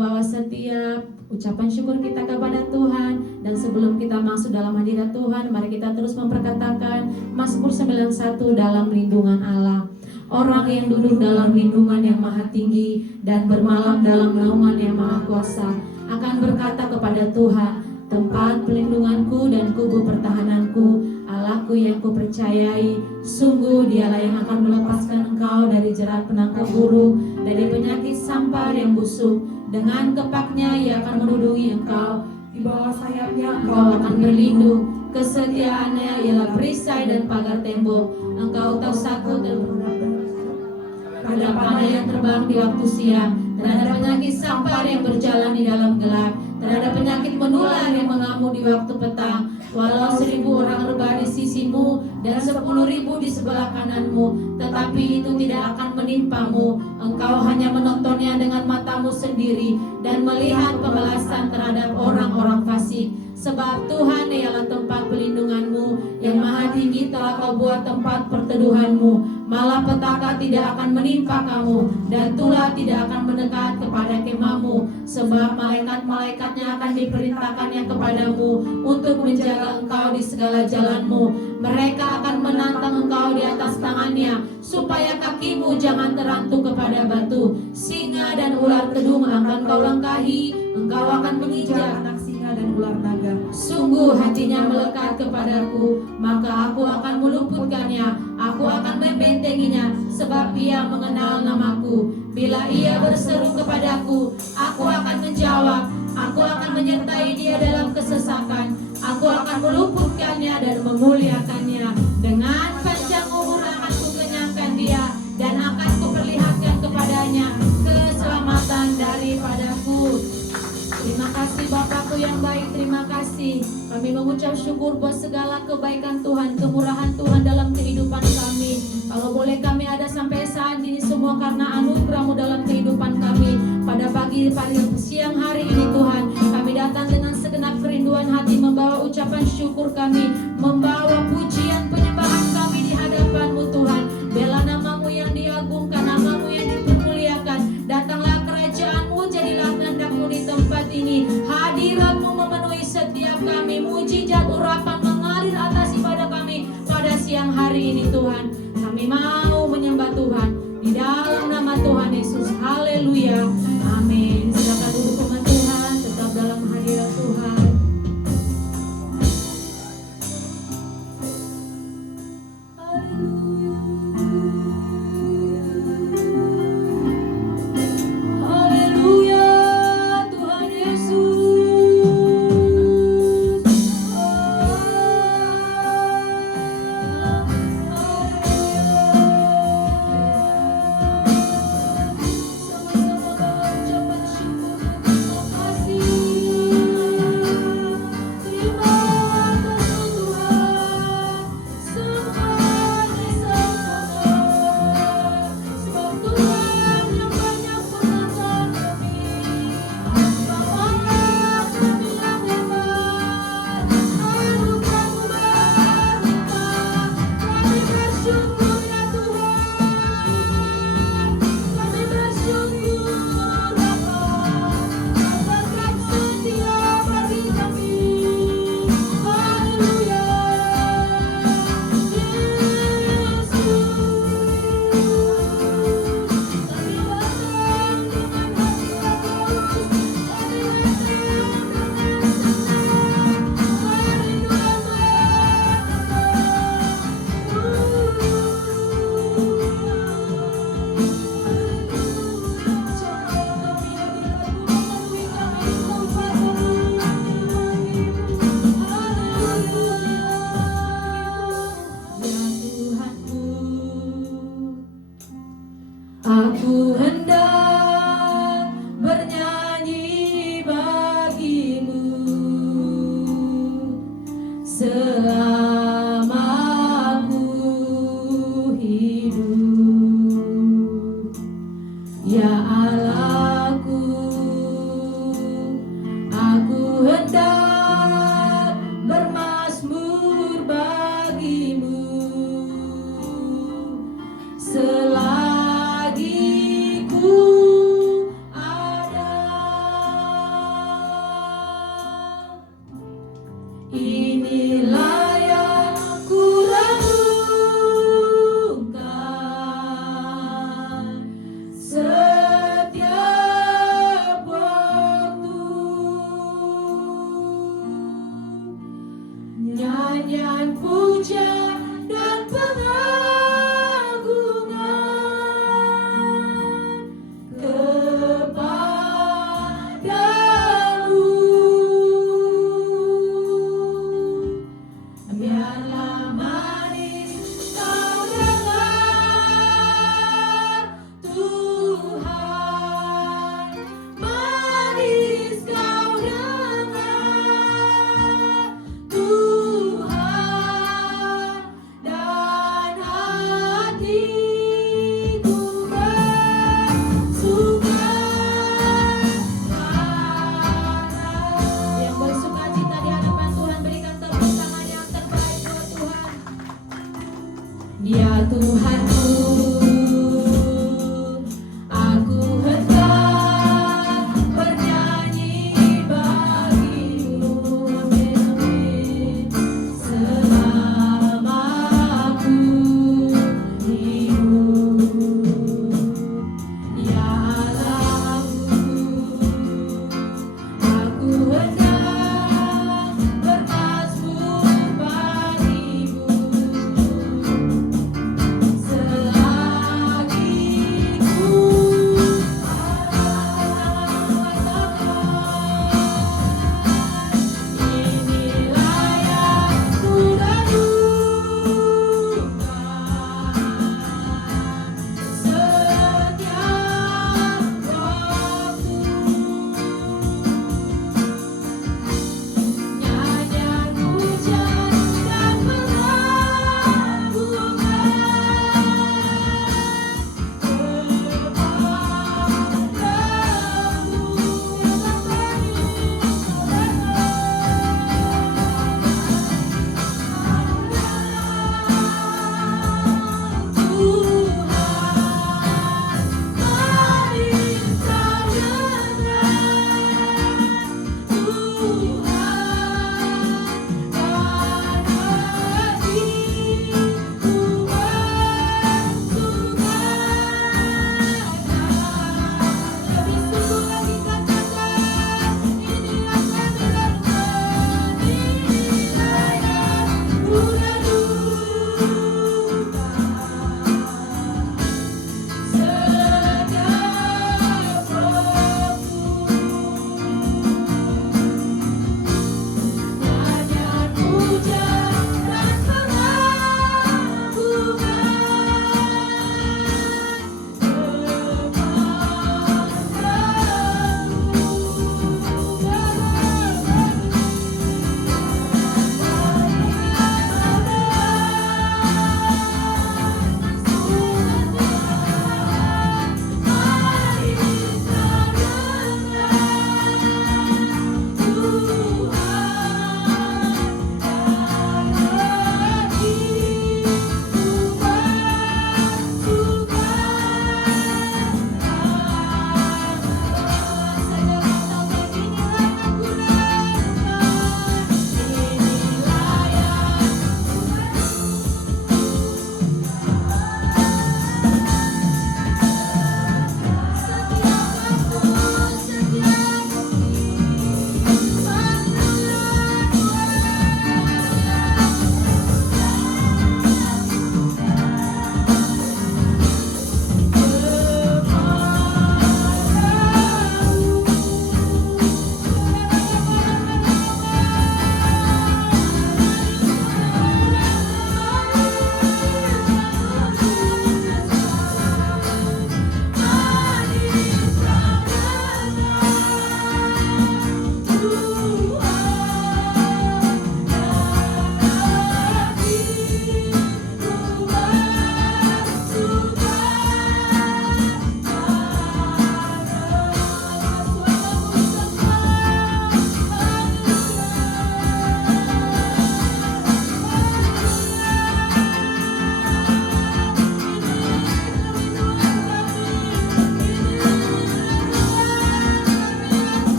membawa setiap ucapan syukur kita kepada Tuhan. Dan sebelum kita masuk dalam hadirat Tuhan, mari kita terus memperkatakan Mazmur 91 dalam lindungan Allah. Orang yang duduk dalam lindungan yang maha tinggi dan bermalam dalam naungan yang maha kuasa akan berkata kepada Tuhan, tempat pelindunganku dan kubu pertahananku, Allahku yang kupercayai, sungguh dialah yang akan melepaskan engkau dari jerat penangkap burung, dari penyakit sampar yang busuk. Dengan kepaknya ia akan melindungi engkau, di bawah sayapnya engkau akan berlindung. Kesetiaannya ialah perisai dan pagar tembok. Engkau tak takut dan terhadap panah yang terbang di waktu siang, terhadap penyakit sampar yang berjalan di dalam gelap, terhadap penyakit menular yang mengamuk di waktu petang. Walau 1000 orang rebah di sisimu dan 10.000 di sebelah kananmu, tetapi itu tidak akan menimpamu. Engkau hanya menontonnya dengan matamu sendiri dan melihat pembalasan terhadap orang-orang fasik. Sebab Tuhan ialah tempat pelindunganmu, yang maha tinggi telah kau buat tempat perteduhanmu. Malapetaka tidak akan menimpa kamu, dan tulah tidak akan mendekat kepada kemahmu. Sebab malaikat-malaikatnya akan diperintahkannya kepadamu untuk menjaga engkau di segala jalanmu. Mereka akan menantang engkau di atas tangannya, supaya kakimu jangan terantuk kepada batu. Singa dan ular kedung akan kau langkahi, engkau akan menginjak anak singa dan ular naga. Sungguh hatinya melekat kepadaku, maka aku akan meluputkannya, aku akan membentenginya, sebab ia mengenal namaku. Bila ia berseru kepadaku, aku akan menjawab, aku akan menyertai dia dalam kesesakan, aku akan meluputkannya dan memuliakannya. Dengan panjang umur akan kukenyangkan dia, dan akan kuperlihatkan kepadanya keselamatan daripadaku. Terima kasih Bapakku yang baik, terima kasih. Kami mengucap syukur buat segala kebaikan Tuhan, kemurahan Tuhan dalam kehidupan kami. Kalau boleh kami ada sampai saat ini semua karena anugerah-Mu dalam kehidupan kami. Pada pagi siang hari ini Tuhan, kami datang dengan segenap kerinduan hati membawa ucapan syukur kami, membawa pujian penyembahan kami di hadapan-Mu Tuhan. Bela nama-Mu yang diagungkan, nama-Mu yang dipermuliakan. Datanglah kerajaan-Mu, jadilah kehendak-Mu di tempat ini. Hadirat-Mu memenuhi setiap kami, mujizat urapan mengalir atas ibadah kami pada siang hari ini Tuhan. Kami mau menyembah Tuhan di dalam nama Tuhan Yesus. Haleluya, amin. Silakan duduk teman Tuhan, tetap dalam hadirat Tuhan. Haleluya, Tuhan Yesus. inilah yang ku renungkan setiap waktu. Nyanyian puja dan pengagungan kepadamu. Biarlah manis kau dengar Tuhan, manis kau dengar Tuhan,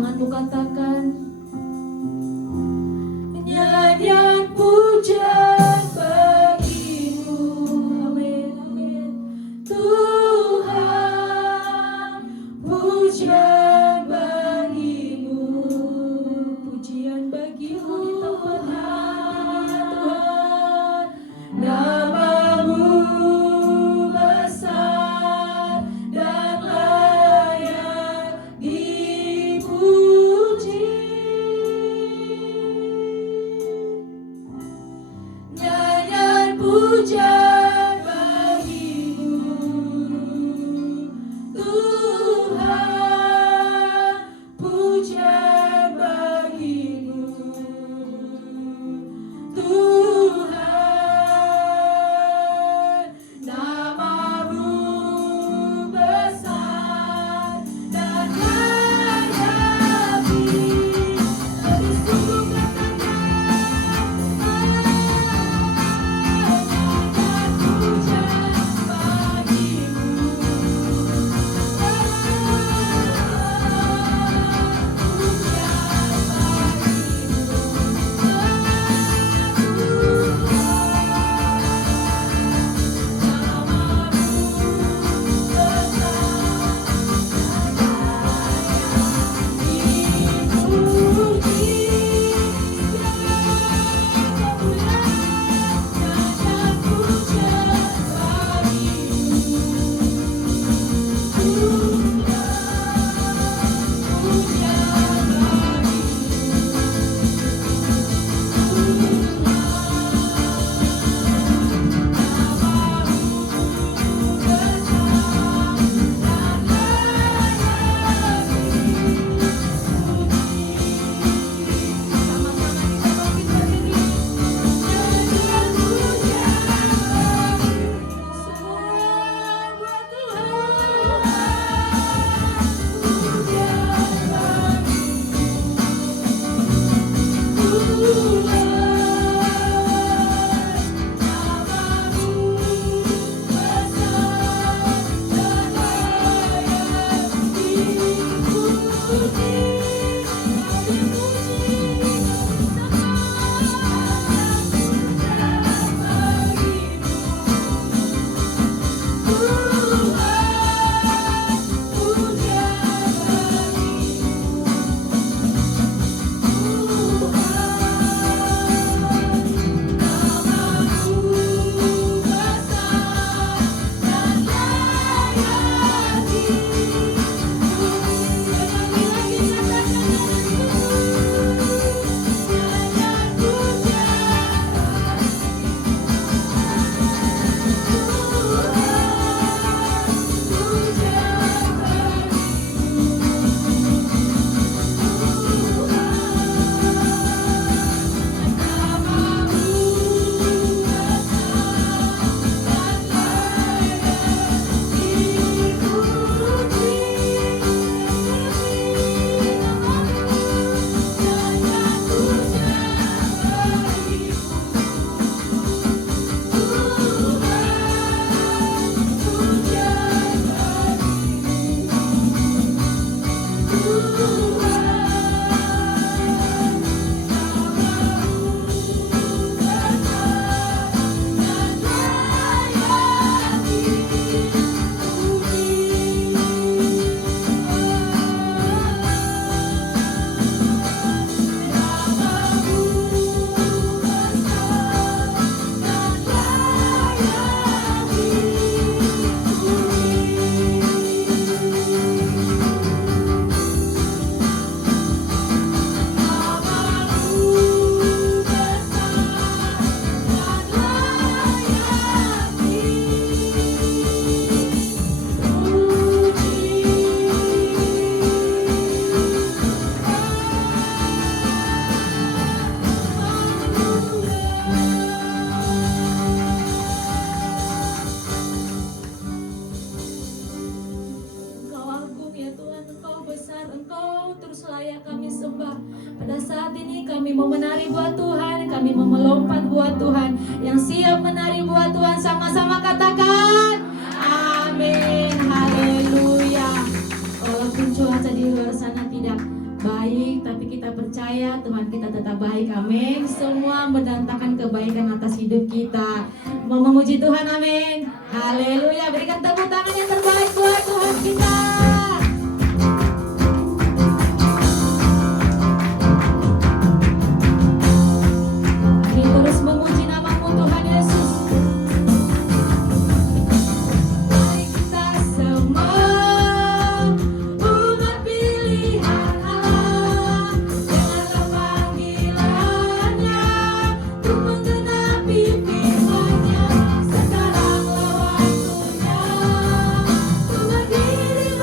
tanganmu katakan, nyanyian pujian bagimu. Amin, amin. Tuhan, pujian bagimu, pujian bagimu di tempat ini Tuhan. Namamu besar dan layak dipuji. Nyanyian pujian bagimu, Tuhan, pujian bagimu, Tuhan. Namamu besar dan layak dipuji. Lebih sungguh Kami mau menari buat Tuhan, kami mau melompat buat Tuhan. Yang siap menari buat Tuhan sama-sama katakan amin, haleluya. Walaupun cuaca di luar sana tidak baik, tapi kita percaya Tuhan kita tetap baik. Amin. Semua mendatangkan kebaikan atas hidup kita. Mau memuji Tuhan, amin. Haleluya. Berikan tepuk tangan yang terbaik buat Tuhan kita. Kami terus memuji namamu Tuhan Yesus. Mari kita semua umat pilihan Allah, dengarlah panggilannya untuk menggenapi firman-Nya. Sekaranglah waktunya untuk berdiri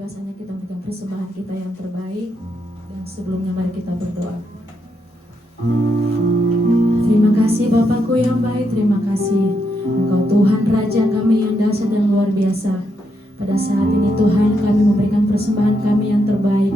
biasanya kita memberikan persembahan kita yang terbaik. Dan sebelumnya mari kita berdoa. Terima kasih Bapakku yang baik, terima kasih Engkau Tuhan Raja kami yang dahsyat dan luar biasa. Pada saat ini Tuhan kami memberikan persembahan kami yang terbaik.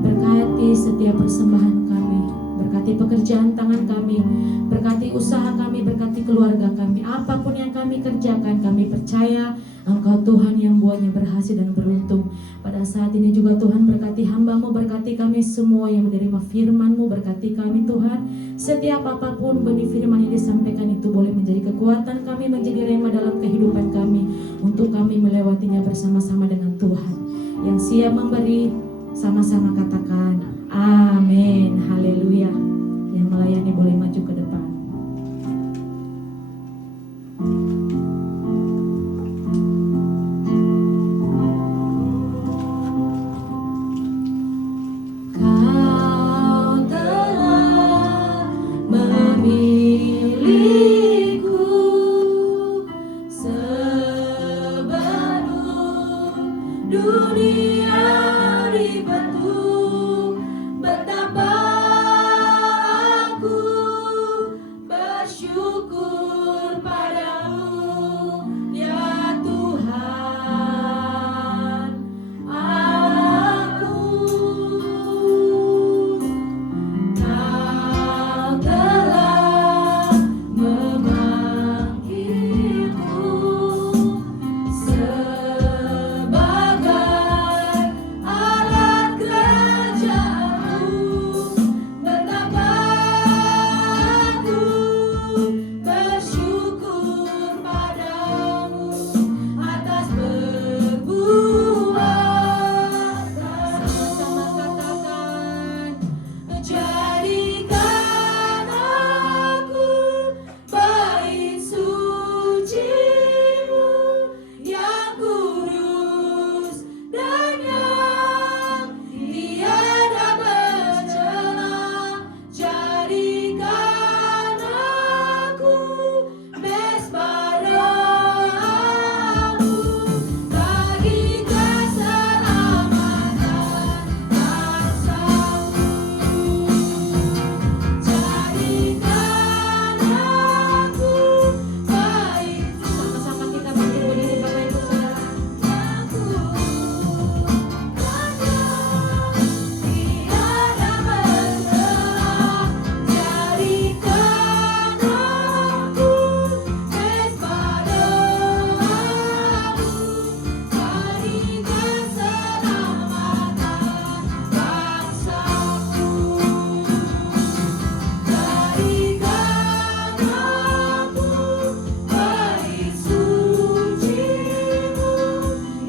Berkati setiap persembahan kami, berkati pekerjaan tangan kami, berkati usaha kami, berkati keluarga kami. Apapun yang kami kerjakan, kami percaya Engkau Tuhan yang buatnya berhasil dan beruntung. Pada saat ini juga Tuhan berkati hamba-Mu, berkati kami semua yang menerima firman-Mu, berkati kami Tuhan. Setiap apapun benih firman yang disampaikan itu boleh menjadi kekuatan kami, menjadi rema dalam kehidupan kami, untuk kami melewatinya bersama-sama dengan Tuhan. Yang siap memberi, sama-sama katakan amin, haleluya. Yang melayani boleh maju ke depan. Kau telah memilihku sebelum dunia dibentuk. Betapa aku bersyukur padamu ya Tuhan aku. Kau telah memanggilku sebagai alat kerja-Mu. Betapa aku bersyukur padamu atas perbuatan. Sama-sama katakan, jadikan aku bait suci-Mu yang kudus dan yang tiada bercela. Jadikan aku mesbah-Mu bagi keselamatan bangsa-Mu. Jadikan aku baik. Sama-sama kita berdiri Bapak Ibu Saudara. Aku tiada bercela. Jadikan aku mesbah-Mu bagi keselamatan bangsa-Mu. Jadikan aku bait suci-Mu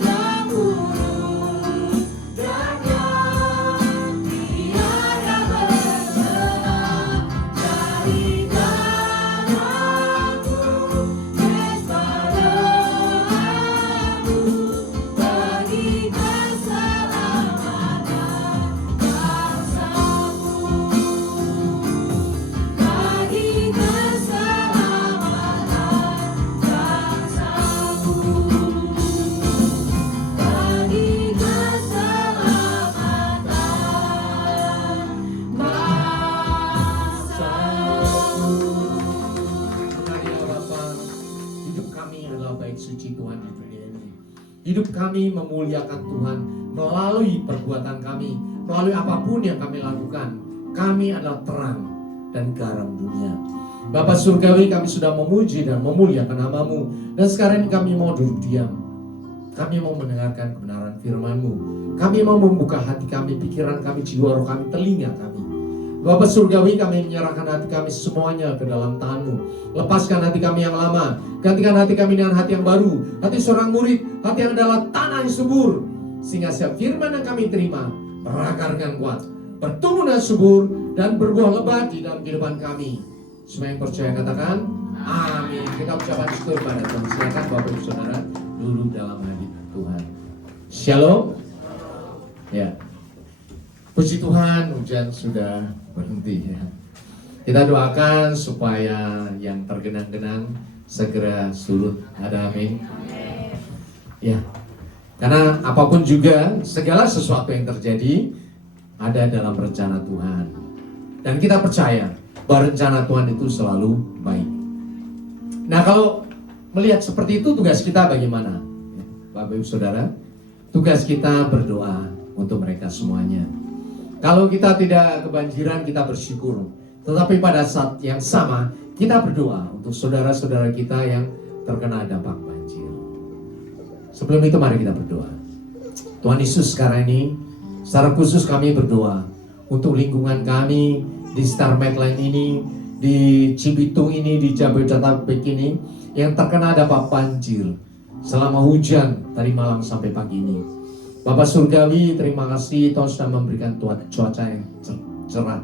yang kudus dan yang tiada bercela. Jadikan aku mesbah-Mu bagi keselamatan bangsa-Mu. Bagi keselamatan bangsa-Mu. Bagi keselamatan bangsa-Mu. Mari ya Bapa, hidup kami adalah bait suci Tuhan di dunia ini. Hidup kami memuliakan Tuhan melalui perbuatan kami, melalui apapun yang kami lakukan. Kami adalah terang dan garam dunia. Bapa Surgawi, kami sudah memuji dan memuliakan nama-Mu. Dan sekarang ini kami mau duduk diam. Kami mau mendengarkan kebenaran firman-Mu. Kami mau membuka hati kami, pikiran kami, jiwa roh kami, telinga kami. Bapa Surgawi, kami menyerahkan hati kami semuanya ke dalam tangan-Mu. Lepaskan hati kami yang lama, gantikan hati kami dengan hati yang baru, hati seorang murid, hati yang adalah tanah yang subur, sehingga setiap firman yang kami terima berakar dengan kuat, bertumbuh dan subur, dan berbuah lebat di dalam kehidupan kami. Semua yang percaya katakan amin. Kita ucapkan syukur pada Tuhan. Silakan Bapak Ibu Saudara duduk dalam hadirat Tuhan. Shalom. Ya. Puji Tuhan, hujan sudah berhenti ya. Kita doakan supaya yang tergenang-genang segera surut. Ada amin. Ya. Karena apapun juga, segala sesuatu yang terjadi ada dalam rencana Tuhan. Dan kita percaya bahwa rencana Tuhan itu selalu baik. Nah, kalau melihat seperti itu, tugas kita bagaimana? Bapak Ibu Saudara, tugas kita berdoa untuk mereka semuanya. Kalau kita tidak kebanjiran, kita bersyukur. Tetapi pada saat yang sama, kita berdoa untuk saudara-saudara kita yang terkena dampak banjir. Sebelum itu mari kita berdoa. Tuhan Yesus, sekarang ini secara khusus kami berdoa untuk lingkungan kami di Star Medline ini, di Cibitung ini, di Jabodetabek ini yang terkena dampak banjir selama hujan tadi malam sampai pagi ini. Bapak Surgawi, terima kasih Tuhan sudah memberikan cuaca yang cerah.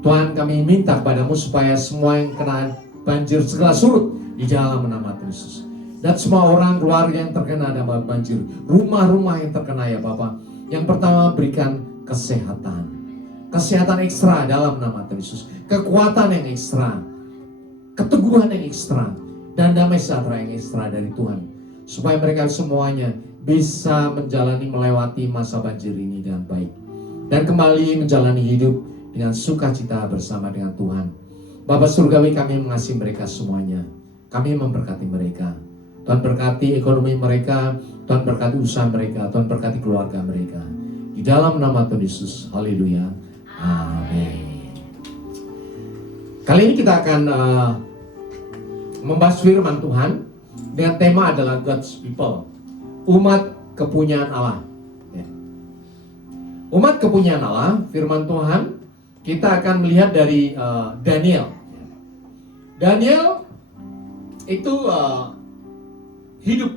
Tuhan, kami minta kepadamu supaya semua yang kena banjir segera surut di dalam nama Yesus. Dan semua orang keluarga yang terkena dampak banjir, rumah-rumah yang terkena ya Bapak. Yang pertama, berikan kesehatan. Kesehatan ekstra dalam nama Yesus. Kekuatan yang ekstra, keteguhan yang ekstra, dan damai sejahtera yang ekstra dari Tuhan. Supaya mereka semuanya bisa melewati masa banjir ini dengan baik. Dan kembali menjalani hidup dengan sukacita bersama dengan Tuhan. Bapa Surgawi, kami mengasihi mereka semuanya. Kami memberkati mereka. Tuhan berkati ekonomi mereka, Tuhan berkati usaha mereka, Tuhan berkati keluarga mereka. Di dalam nama Tuhan Yesus, haleluya, amin. Kali ini kita akan membahas firman Tuhan dengan tema adalah God's People, umat kepunyaan Allah. Umat kepunyaan Allah, firman Tuhan, kita akan melihat dari Daniel. Daniel itu hidup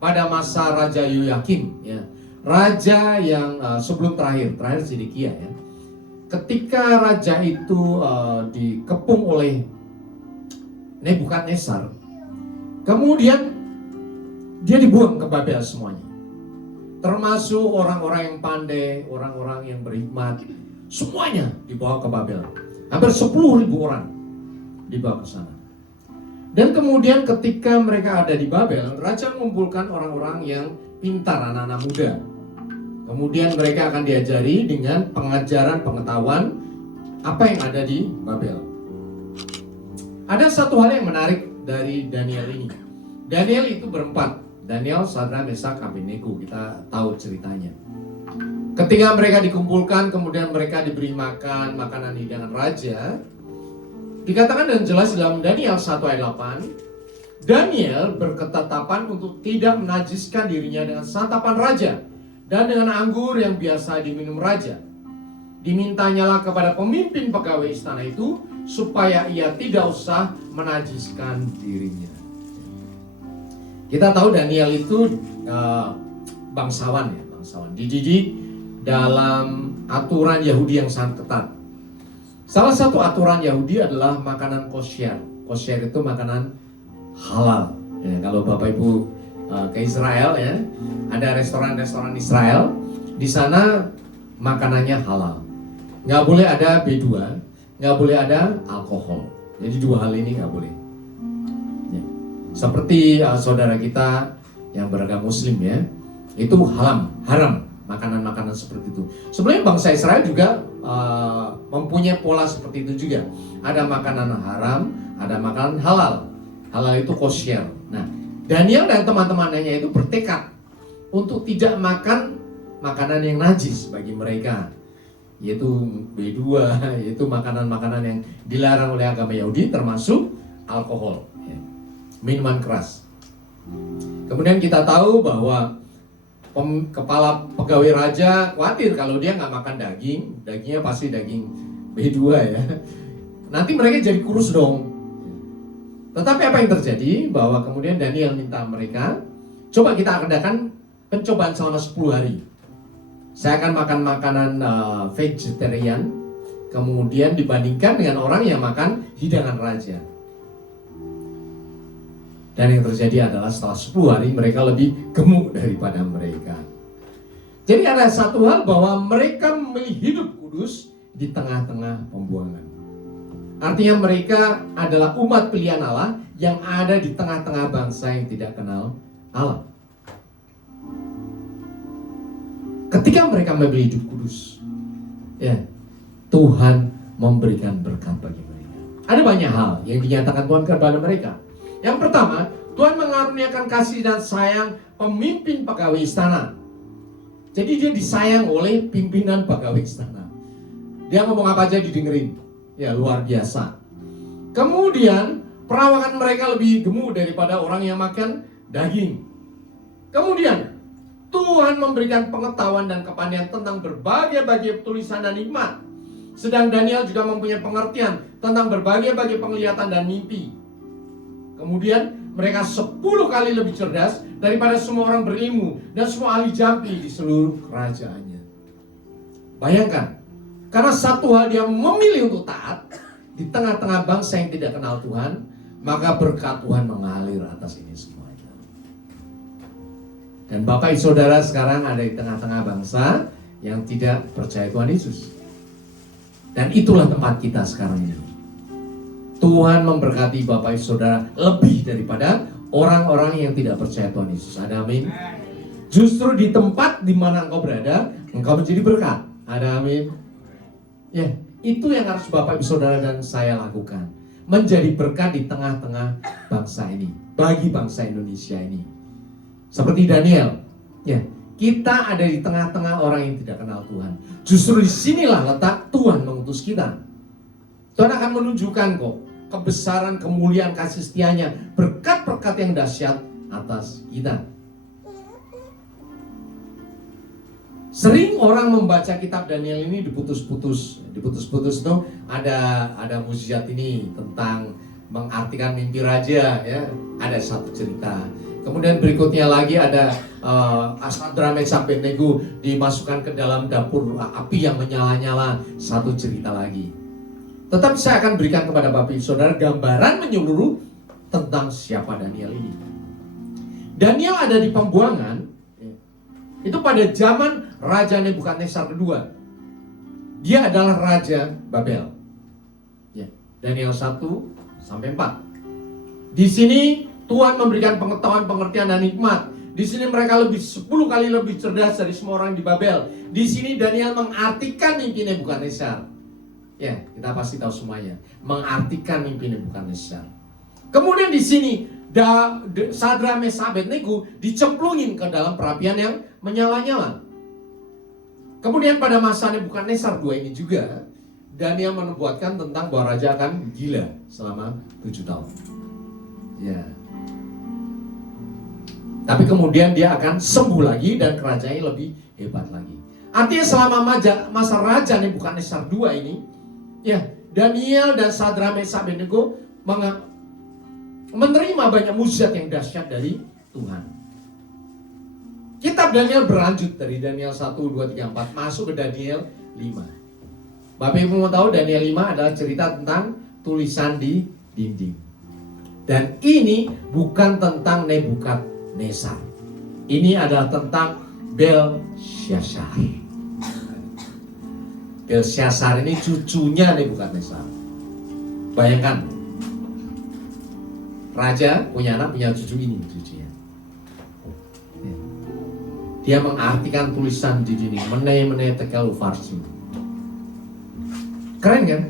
pada masa Raja Yoyakim, ya. Raja yang sebelum terakhir Zedekia, ya. Ketika raja itu dikepung oleh Nebukadnezar, kemudian dia dibuang ke Babel semuanya. Termasuk orang-orang yang pandai, orang-orang yang berhikmat, semuanya dibawa ke Babel. Hampir 10.000 orang dibawa ke sana. Dan kemudian ketika mereka ada di Babel, raja mengumpulkan orang-orang yang pintar, anak-anak muda. Kemudian mereka akan diajari dengan pengajaran pengetahuan apa yang ada di Babel. Ada satu hal yang menarik dari Daniel ini. Daniel itu berempat. Daniel, Sadrak, Mesak, Abednego. Kita tahu ceritanya. Ketika mereka dikumpulkan, kemudian mereka diberi makanan hidangan raja. Dikatakan dengan jelas dalam Daniel 1 ayat 8, Daniel berketetapan untuk tidak menajiskan dirinya dengan santapan raja dan dengan anggur yang biasa diminum raja. Dimintanyalah kepada pemimpin pegawai istana itu supaya ia tidak usah menajiskan dirinya. Kita tahu Daniel itu bangsawan, ya, bangsawan, dididik dalam aturan Yahudi yang sangat ketat. Salah satu aturan Yahudi adalah makanan kosher. Kosher itu makanan halal. Ya, kalau Bapak Ibu ke Israel, ya, ada restoran-restoran Israel. Di sana makanannya halal. Nggak boleh ada B2, nggak boleh ada alkohol. Jadi dua hal ini nggak boleh. Ya. Seperti saudara kita yang beragama Muslim, ya, itu haram makanan-makanan seperti itu. Sebenarnya bangsa Israel juga mempunyai pola seperti itu juga. Ada makanan haram, ada makanan halal. Halal itu kosher. Nah, Daniel dan teman-temannya itu bertekad untuk tidak makan makanan yang najis bagi mereka, yaitu B2, yaitu makanan-makanan yang dilarang oleh agama Yahudi, termasuk alkohol, ya, minuman keras. Kemudian kita tahu bahwa kepala pegawai raja khawatir kalau dia nggak makan dagingnya pasti daging B2, ya. Nanti mereka jadi kurus dong. Tetapi apa yang terjadi? Bahwa kemudian Daniel minta mereka, coba kita adakan pencobaan selama 10 hari. Saya akan makan makanan vegetarian, kemudian dibandingkan dengan orang yang makan hidangan raja. Dan yang terjadi adalah setelah 10 hari mereka lebih gemuk daripada mereka. Jadi ada satu hal bahwa mereka memilih hidup kudus di tengah-tengah pembuangan. Artinya mereka adalah umat pilihan Allah yang ada di tengah-tengah bangsa yang tidak kenal Allah. ketika mereka memilih hidup kudus, ya, Tuhan memberikan berkat bagi mereka. Ada banyak hal yang dinyatakan Tuhan kepada mereka. Yang pertama, Tuhan mengaruniakan kasih dan sayang pemimpin pegawai istana. Jadi dia disayang oleh pimpinan pegawai istana. Dia ngomong apa aja didengerin. Ya, luar biasa. Kemudian perawakan mereka lebih gemuk daripada orang yang makan daging. Kemudian Tuhan memberikan pengetahuan dan kepandaian tentang berbagai-bagai tulisan dan hikmat. Sedang Daniel juga mempunyai pengertian tentang berbagai-bagai penglihatan dan mimpi. Kemudian mereka 10 kali lebih cerdas daripada semua orang berilmu dan semua ahli jampi di seluruh kerajaannya. Bayangkan, karena satu hal dia memilih untuk taat di tengah-tengah bangsa yang tidak kenal Tuhan, maka berkat Tuhan mengalir atas ini semuanya. Dan Bapak Ibu Saudara sekarang ada di tengah-tengah bangsa yang tidak percaya Tuhan Yesus. Dan itulah tempat kita sekarang ini. Tuhan memberkati Bapak Ibu Saudara lebih daripada orang-orang yang tidak percaya Tuhan Yesus. Ada amin. Justru di tempat di mana engkau berada, engkau menjadi berkat. Ada amin. Ya, itu yang harus Bapak Ibu Saudara dan saya lakukan. Menjadi berkat di tengah-tengah bangsa ini, bagi bangsa Indonesia ini. Seperti Daniel, ya, kita ada di tengah-tengah orang yang tidak kenal Tuhan. Justru disinilah letak Tuhan mengutus kita. Tuhan akan menunjukkan kok kebesaran, kemuliaan, kasih setianya, berkat-berkat yang dahsyat atas kita. Sering orang membaca kitab Daniel ini diputus-putus itu ada mukjizat ini tentang mengartikan mimpi raja, ya, ada satu cerita. Kemudian berikutnya lagi ada Sadrak Meshach Abednego dimasukkan ke dalam dapur api yang menyala-nyala, satu cerita lagi. Tetapi saya akan berikan kepada Bapak Ibu Saudara gambaran menyeluruh tentang siapa Daniel ini. Daniel ada di pembuangan itu pada zaman Raja Nebukadnezar kedua. Dia adalah Raja Babel. Ya, Daniel 1 sampai 4. Di sini Tuhan memberikan pengetahuan, pengertian dan hikmat. Di sini mereka 10 kali lebih cerdas dari semua orang di Babel. Di sini Daniel mengartikan mimpi Nebukadnezar. Ya, kita pasti tahu semuanya. Mengartikan mimpi Nebukadnezar. Kemudian di sini Sadrak Meshach Abednego dicemplungin ke dalam perapian yang menyala-nyala. Kemudian pada masa Nebukadnezar II ini juga Daniel menubuatkan tentang bahwa raja akan gila selama 7 tahun. Ya. Tapi kemudian dia akan sembuh lagi dan kerajaannya lebih hebat lagi. Artinya selama masa Raja Nebukadnezar II ini, ya, Daniel dan Sadrak Meshach Abednego menerima banyak mukjizat yang dahsyat dari Tuhan. Kitab Daniel berlanjut dari Daniel 1, 2, 3, 4 masuk ke Daniel 5. Bapak Ibu mau tahu Daniel 5 adalah cerita tentang tulisan di dinding. Dan ini bukan tentang Nebukadnezar. Ini adalah tentang Belshazzar. Belshazzar ini cucunya Nebukadnezar. Bayangkan, raja punya anak, punya cucu ini cucunya. Dia mengartikan tulisan di dinding, Mene Tekel Ufarsin. Keren kan?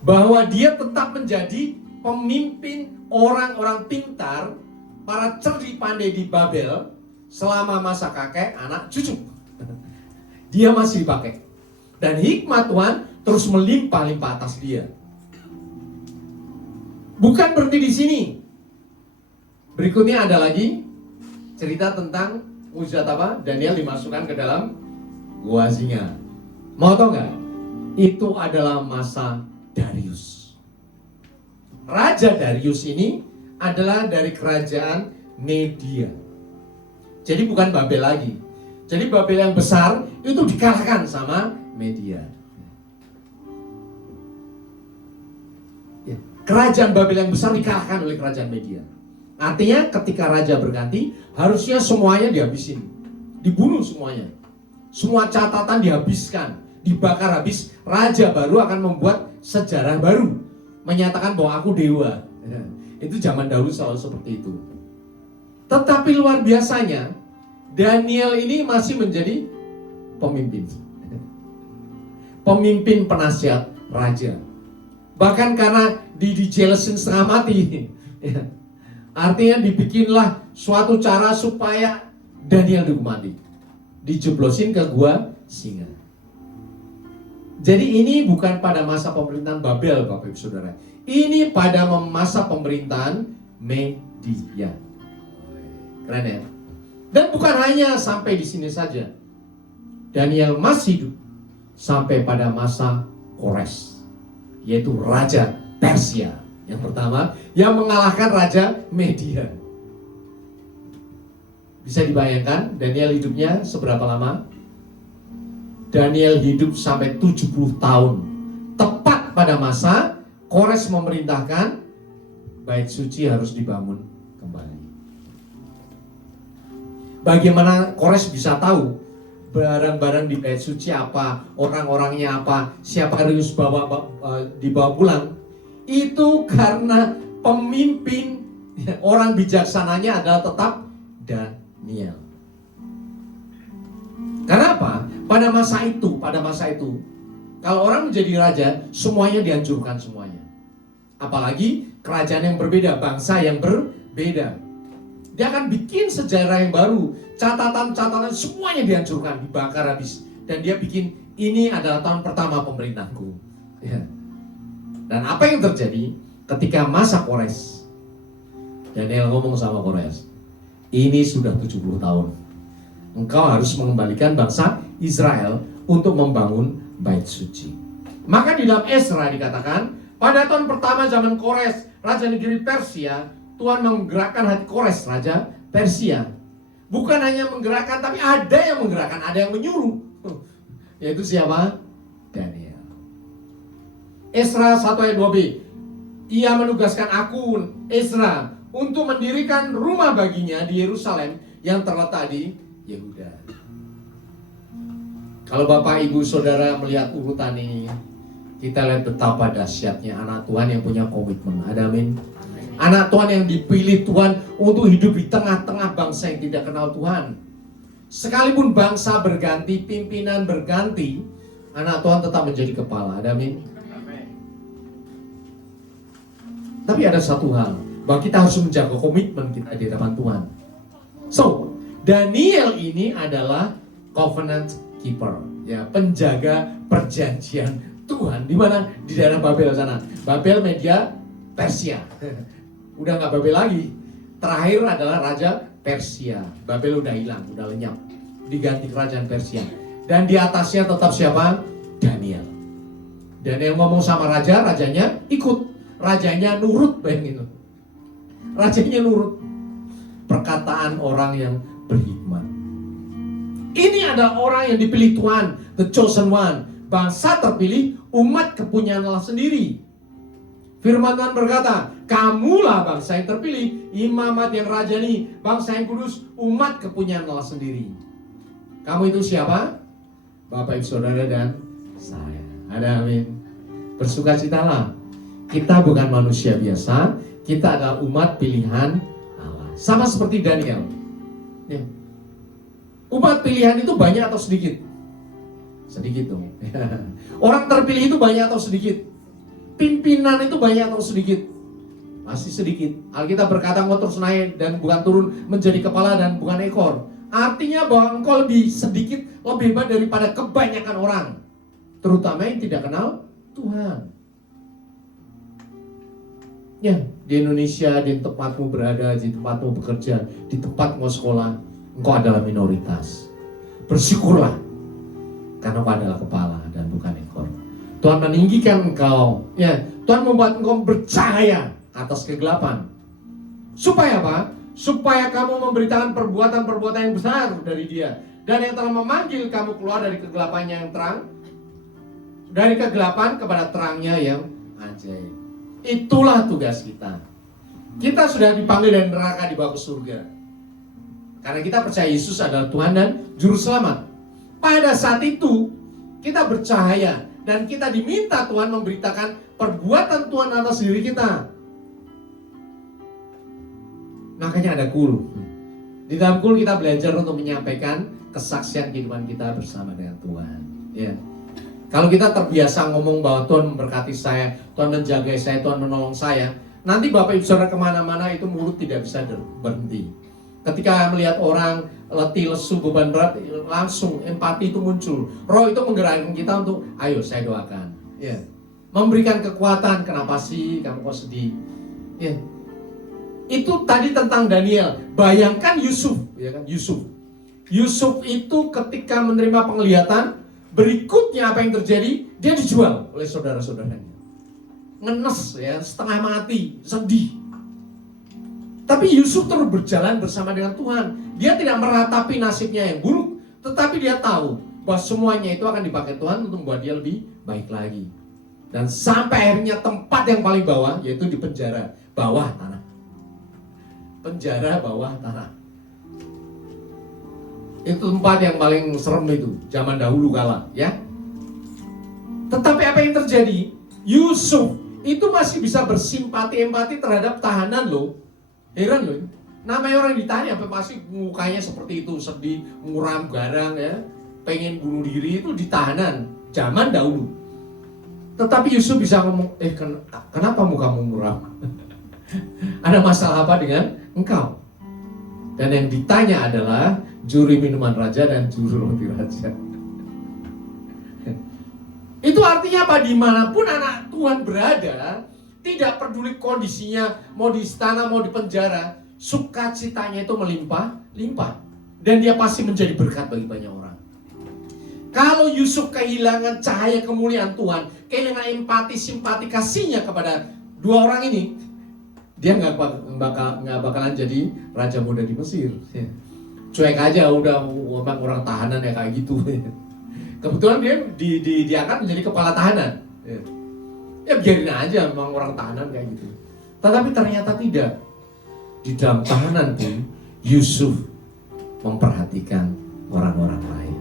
Bahwa dia tetap menjadi pemimpin orang-orang pintar, para cerdik pandai di Babel selama masa kakek, anak, cucu. Dia masih dipakai. Dan hikmat Tuhan terus melimpah-limpah atas dia. Bukan berhenti di sini. Berikutnya ada lagi cerita tentang mukjizat apa? Daniel dimasukkan ke dalam gua singa. Mau tahu nggak? Itu adalah masa Darius. Raja Darius ini adalah dari kerajaan Media. Jadi bukan Babel lagi. Jadi Babel yang besar itu dikalahkan sama Media. Ya, kerajaan Babel yang besar dikalahkan oleh kerajaan Media. Artinya ketika raja berganti, harusnya semuanya dihabisin, dibunuh semuanya. Semua catatan dihabiskan, dibakar habis. Raja baru akan membuat sejarah baru, menyatakan bahwa aku dewa. Itu zaman dahulu selalu seperti itu. Tetapi luar biasanya, Daniel ini masih menjadi pemimpin. Pemimpin penasihat raja. Bahkan karena dijelasin setengah mati. Artinya dibikinlah suatu cara supaya Daniel dihukum mati. Dijeblosin ke gua singa. Jadi ini bukan pada masa pemerintahan Babel, Bapak Ibu Saudara. Ini pada masa pemerintahan Media. Keren ya? Dan bukan hanya sampai di sini saja. Daniel masih hidup sampai pada masa Kores, yaitu Raja Persia. Yang pertama, yang mengalahkan Raja Media. Bisa dibayangkan Daniel hidupnya seberapa lama? Daniel hidup sampai 70 tahun. Tepat pada masa Kores memerintahkan bait suci harus dibangun kembali. Bagaimana Kores bisa tahu barang-barang di bait suci apa, orang-orangnya apa, siapa harus dibawa pulang? Itu karena pemimpin, orang bijaksananya adalah tetap Daniel. Kenapa? Pada masa itu, kalau orang menjadi raja, semuanya dihancurkan semuanya. Apalagi kerajaan yang berbeda, bangsa yang berbeda. Dia akan bikin sejarah yang baru, catatan-catatan semuanya dihancurkan, dibakar habis. Dan dia bikin, ini adalah tahun pertama pemerintahku. Ya. Dan apa yang terjadi ketika masa Kores? Daniel ngomong sama Kores, ini sudah 70 tahun. Engkau harus mengembalikan bangsa Israel untuk membangun bait suci. Maka di dalam Esra dikatakan, pada tahun pertama zaman Kores, raja negeri Persia, Tuhan menggerakkan hati Kores, raja Persia. Bukan hanya menggerakkan, tapi ada yang menggerakkan, ada yang menyuruh. Yaitu siapa? Daniel. Esra 1 ayat 2b. Ia menugaskan aku, Esra, untuk mendirikan rumah baginya di Yerusalem yang terletak di Yehuda. Kalau Bapak Ibu Saudara melihat urutan ini, kita lihat betapa dahsyatnya anak Tuhan yang punya komitmen. Ada amin. Anak Tuhan yang dipilih Tuhan untuk hidup di tengah-tengah bangsa yang tidak kenal Tuhan. Sekalipun bangsa berganti, pimpinan berganti, anak Tuhan tetap menjadi kepala. Ada amin. Tapi ada satu hal, bahwa kita harus menjaga komitmen kita di hadapan Tuhan. So, Daniel ini adalah covenant keeper, ya, penjaga perjanjian Tuhan. Di mana? Di daerah Babel sana. Babel, Media, Persia. Udah nggak Babel lagi. Terakhir adalah Raja Persia. Babel udah hilang, udah lenyap. Diganti kerajaan Persia. Dan di atasnya tetap siapa? Daniel. Daniel ngomong sama raja, rajanya ikut. Rajanya nurut, bayangin itu. Rajanya nurut. Perkataan orang yang berhikmat. Ini adalah orang yang dipilih Tuhan, the chosen one, bangsa terpilih, umat kepunyaan Allah sendiri. Firman Tuhan berkata, kamulah bangsa yang terpilih, imamat yang rajani, bangsa yang kudus, umat kepunyaan Allah sendiri. Kamu itu siapa? Bapak Ibu Saudara dan saya. Ada amin. Bersukacitalah. Kita bukan manusia biasa, kita adalah umat pilihan Allah. Sama seperti Daniel. Ya. Umat pilihan itu banyak atau sedikit? Sedikit dong. Orang terpilih itu banyak atau sedikit? Pimpinan itu banyak atau sedikit? Masih sedikit. Alkitab berkata engkau terus naik dan bukan turun menjadi kepala dan bukan ekor. Artinya bahwa engkau lebih sedikit, lebih hebat daripada kebanyakan orang. Terutama yang tidak kenal Tuhan. Ya, di Indonesia, di tempatmu berada, di tempatmu bekerja, di tempatmu sekolah, engkau adalah minoritas. Bersyukurlah, karena engkau adalah kepala dan bukan ekor. Tuhan meninggikan engkau, ya, Tuhan membuat engkau bercahaya atas kegelapan. Supaya apa? Supaya kamu memberitakan perbuatan-perbuatan yang besar dari Dia, dan yang telah memanggil kamu keluar dari kegelapannya yang terang, dari kegelapan kepada terangnya yang ajaib. Itulah tugas kita. Kita sudah dipanggil dari neraka dibawa ke surga. Karena kita percaya Yesus adalah Tuhan dan Juru Selamat. Pada saat itu kita bercahaya dan kita diminta Tuhan memberitakan perbuatan Tuhan atas diri kita. Makanya ada guru. Di dalam kul kita belajar untuk menyampaikan kesaksian kehidupan kita bersama dengan Tuhan. Ya. Kalau kita terbiasa ngomong bahwa Tuhan memberkati saya, Tuhan menjaga saya, Tuhan menolong saya, nanti Bapak Ibu Saudara kemana-mana itu mulut tidak bisa berhenti. Ketika melihat orang letih, lesu, beban berat, langsung empati itu muncul. Roh itu menggerakkan kita untuk, ayo saya doakan. Ya. Memberikan kekuatan, kenapa sih kamu kok sedih? Ya. Itu tadi tentang Daniel. Bayangkan Yusuf, ya kan? Yusuf itu ketika menerima penglihatan, berikutnya apa yang terjadi? Dia dijual oleh saudara-saudaranya. Ngenes ya, setengah mati, sedih. Tapi Yusuf terus berjalan bersama dengan Tuhan. Dia tidak meratapi nasibnya yang buruk, tetapi dia tahu bahwa semuanya itu akan dipakai Tuhan untuk membuat dia lebih baik lagi. Dan sampai akhirnya tempat yang paling bawah, yaitu di penjara bawah tanah. Penjara bawah tanah. Itu tempat yang paling serem itu, zaman dahulu kala, ya. Tetapi apa yang terjadi? Yusuf itu masih bisa bersimpati empati terhadap tahanan loh. Heran loh. Namanya orang yang ditanya apa pasti mukanya seperti itu, sedih, muram garang ya, pengen bunuh diri itu di tahanan zaman dahulu. Tetapi Yusuf bisa ngomong, kenapa mukamu muram? Ada masalah apa dengan engkau? Dan yang ditanya adalah juri minuman raja dan juri roti raja. Itu artinya apa? Dimanapun anak Tuhan berada, tidak peduli kondisinya, mau di istana, mau di penjara, sukacitanya itu melimpah-limpah. Dan dia pasti menjadi berkat bagi banyak orang. Kalau Yusuf kehilangan cahaya kemuliaan Tuhan, kehilangan empati, simpati, kasihnya kepada dua orang ini, dia nggak bakalan jadi raja muda di Mesir. Cuek aja, udah memang orang tahanan ya kayak gitu. Kebetulan dia diangkat menjadi kepala tahanan. Ya biarin aja memang orang tahanan kayak gitu. Tetapi ternyata tidak. Di dalam tahanan pun Yusuf memperhatikan orang-orang lain.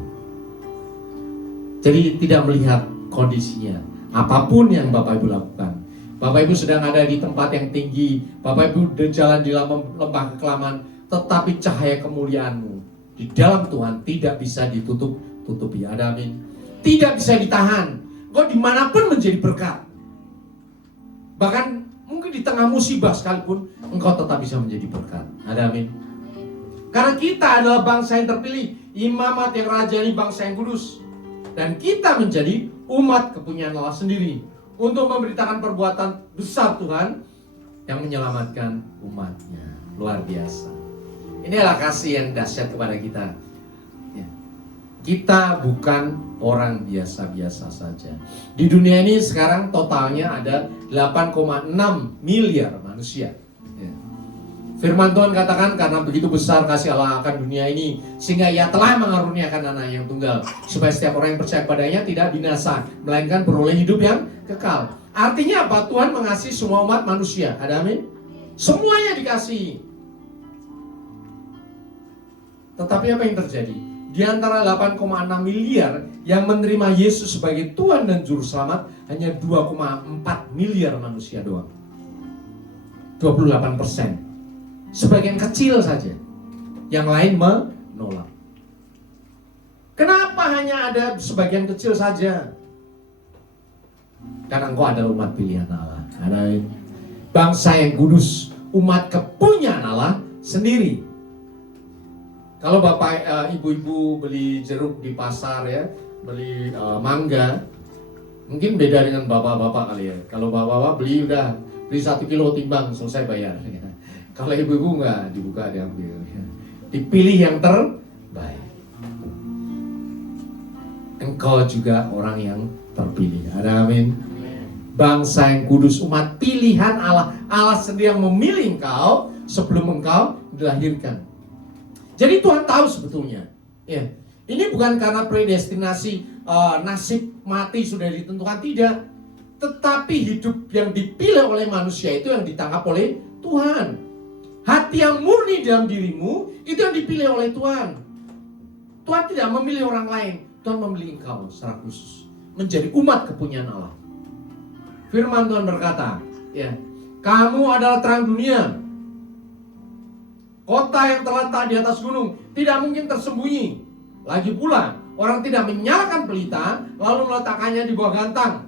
Jadi tidak melihat kondisinya. Apapun yang Bapak Ibu lakukan. Bapak Ibu sedang ada di tempat yang tinggi, Bapak Ibu berjalan di lembah kekelaman, tetapi cahaya kemuliaanmu di dalam Tuhan tidak bisa ditutupi. Ada amin. Tidak bisa ditahan. Kau dimanapun menjadi berkat. Bahkan mungkin di tengah musibah sekalipun, engkau tetap bisa menjadi berkat. Ada amin. Karena kita adalah bangsa yang terpilih, imamat yang rajani, bangsa yang kudus. Dan kita menjadi umat kepunyaan Allah sendiri. Untuk memberitakan perbuatan besar Tuhan yang menyelamatkan umatnya. Luar biasa. Inilah kasih yang dahsyat kepada kita. Ya. Kita bukan orang biasa-biasa saja. Di dunia ini sekarang totalnya ada 8,6 miliar manusia. Ya. Firman Tuhan katakan karena begitu besar kasih Allah akan dunia ini, sehingga Ia telah mengaruniakan anak yang tunggal, supaya setiap orang yang percaya padanya tidak binasa, melainkan beroleh hidup yang kekal. Artinya apa? Tuhan mengasihi semua umat manusia. Ada amin? Semuanya dikasihi. Tetapi apa yang terjadi? Di antara 8,6 miliar yang menerima Yesus sebagai Tuhan dan Juru Selamat, hanya 2,4 miliar manusia doang. 28%. Sebagian kecil saja. Yang lain menolak. Kenapa hanya ada sebagian kecil saja? Karena engkau adalah umat pilihan Allah. Ada bangsa yang kudus, umat kepunyaan Allah sendiri. Kalau bapak ibu-ibu beli jeruk di pasar ya, beli mangga, mungkin beda dengan bapak-bapak kali ya. Kalau bapak-bapak beli 1 kilo timbang selesai bayar. Kalau ibu-ibu enggak, dibuka diambil. Dipilih yang terbaik. Engkau juga orang yang terpilih. Ada amin. Bangsa yang kudus, umat pilihan Allah. Allah sendiri yang memilih engkau sebelum engkau dilahirkan. Jadi Tuhan tahu sebetulnya. Ya. Ini bukan karena predestinasi nasib mati sudah ditentukan, tidak. Tetapi hidup yang dipilih oleh manusia itu yang ditangkap oleh Tuhan. Hati yang murni dalam dirimu itu yang dipilih oleh Tuhan. Tuhan tidak memilih orang lain. Tuhan memilih engkau secara khusus menjadi umat kepunyaan Allah. Firman Tuhan berkata, ya, kamu adalah terang dunia. Kota yang terletak di atas gunung tidak mungkin tersembunyi. Lagi pula, orang tidak menyalakan pelita lalu meletakkannya di bawah gantang,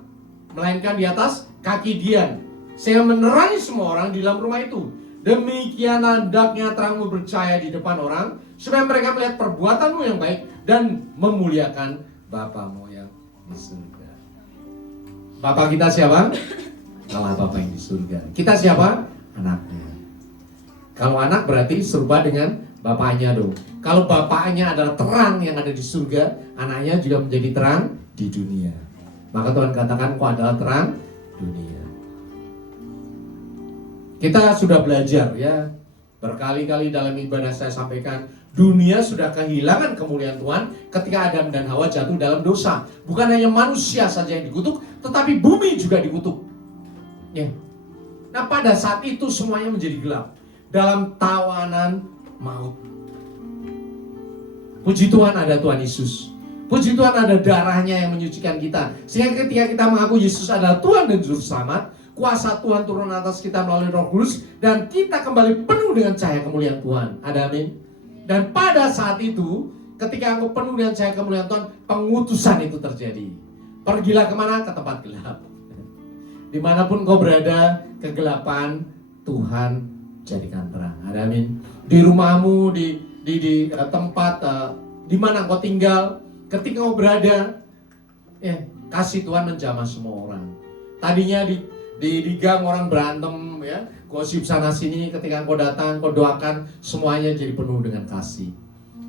melainkan di atas kaki dian, sehingga menerangi semua orang di dalam rumah itu. Demikian hendaknya terangmu bercahaya di depan orang, supaya mereka melihat perbuatanmu yang baik dan memuliakan Bapamu yang di surga. Bapak kita siapa? Allah Bapa yang di surga. Kita siapa? Anaknya. Kalau anak berarti serupa dengan bapaknya dong. Kalau bapaknya adalah terang yang ada di surga, anaknya juga menjadi terang di dunia. Maka Tuhan katakan, kau adalah terang dunia. Kita sudah belajar ya, berkali-kali dalam ibadah saya sampaikan, dunia sudah kehilangan kemuliaan Tuhan ketika Adam dan Hawa jatuh dalam dosa. Bukan hanya manusia saja yang dikutuk, tetapi bumi juga dikutuk. Ya. Nah, pada saat itu semuanya menjadi gelap dalam tawanan maut. Puji Tuhan ada Tuhan Yesus. Puji Tuhan ada darahnya yang menyucikan kita. Sehingga ketika kita mengaku Yesus adalah Tuhan dan Juru Selamat, kuasa Tuhan turun atas kita melalui Roh Kudus, dan kita kembali penuh dengan cahaya kemuliaan Tuhan. Ada amin. Dan pada saat itu, ketika engkau penuh dengan cahaya kemuliaan Tuhan, pengutusan itu terjadi. Pergilah kemana? Ke tempat gelap. Dimanapun kau berada, kegelapan Tuhan jadikan terang. Ada amin. Di rumahmu, di tempat di mana kau tinggal, ketika kau berada, ya, kasih Tuhan menjamah semua orang. Tadinya di gang orang berantem, ya, gosip sana sini, ketika kau datang, kau doakan, semuanya jadi penuh dengan kasih.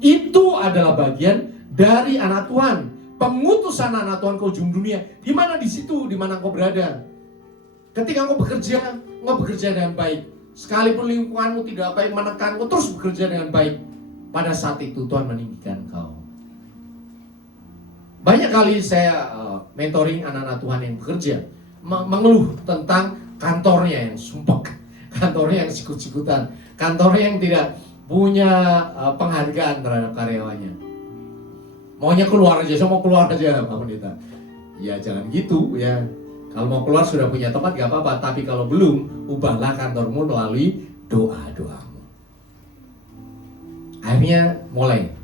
Itu adalah bagian dari anak Tuhan. Pengutusan anak Tuhan ke ujung dunia. Di mana di situ, di mana kau berada. Ketika kau bekerja dengan baik. Sekalipun lingkunganmu tidak baik menekan, kau terus bekerja dengan baik. Pada saat itu Tuhan meninggikan kau. Banyak kali saya mentoring anak-anak Tuhan yang bekerja, mengeluh tentang kantornya yang sumpek, kantornya yang sikut-sikutan, kantornya yang tidak punya penghargaan terhadap karyawannya. Maunya keluar aja, saya mau keluar aja Pak Pendeta. Ya jangan gitu ya. Kalau mau keluar sudah punya tempat gak apa-apa, tapi kalau belum, ubahlah kantormu melalui doa-doamu. Akhirnya mulai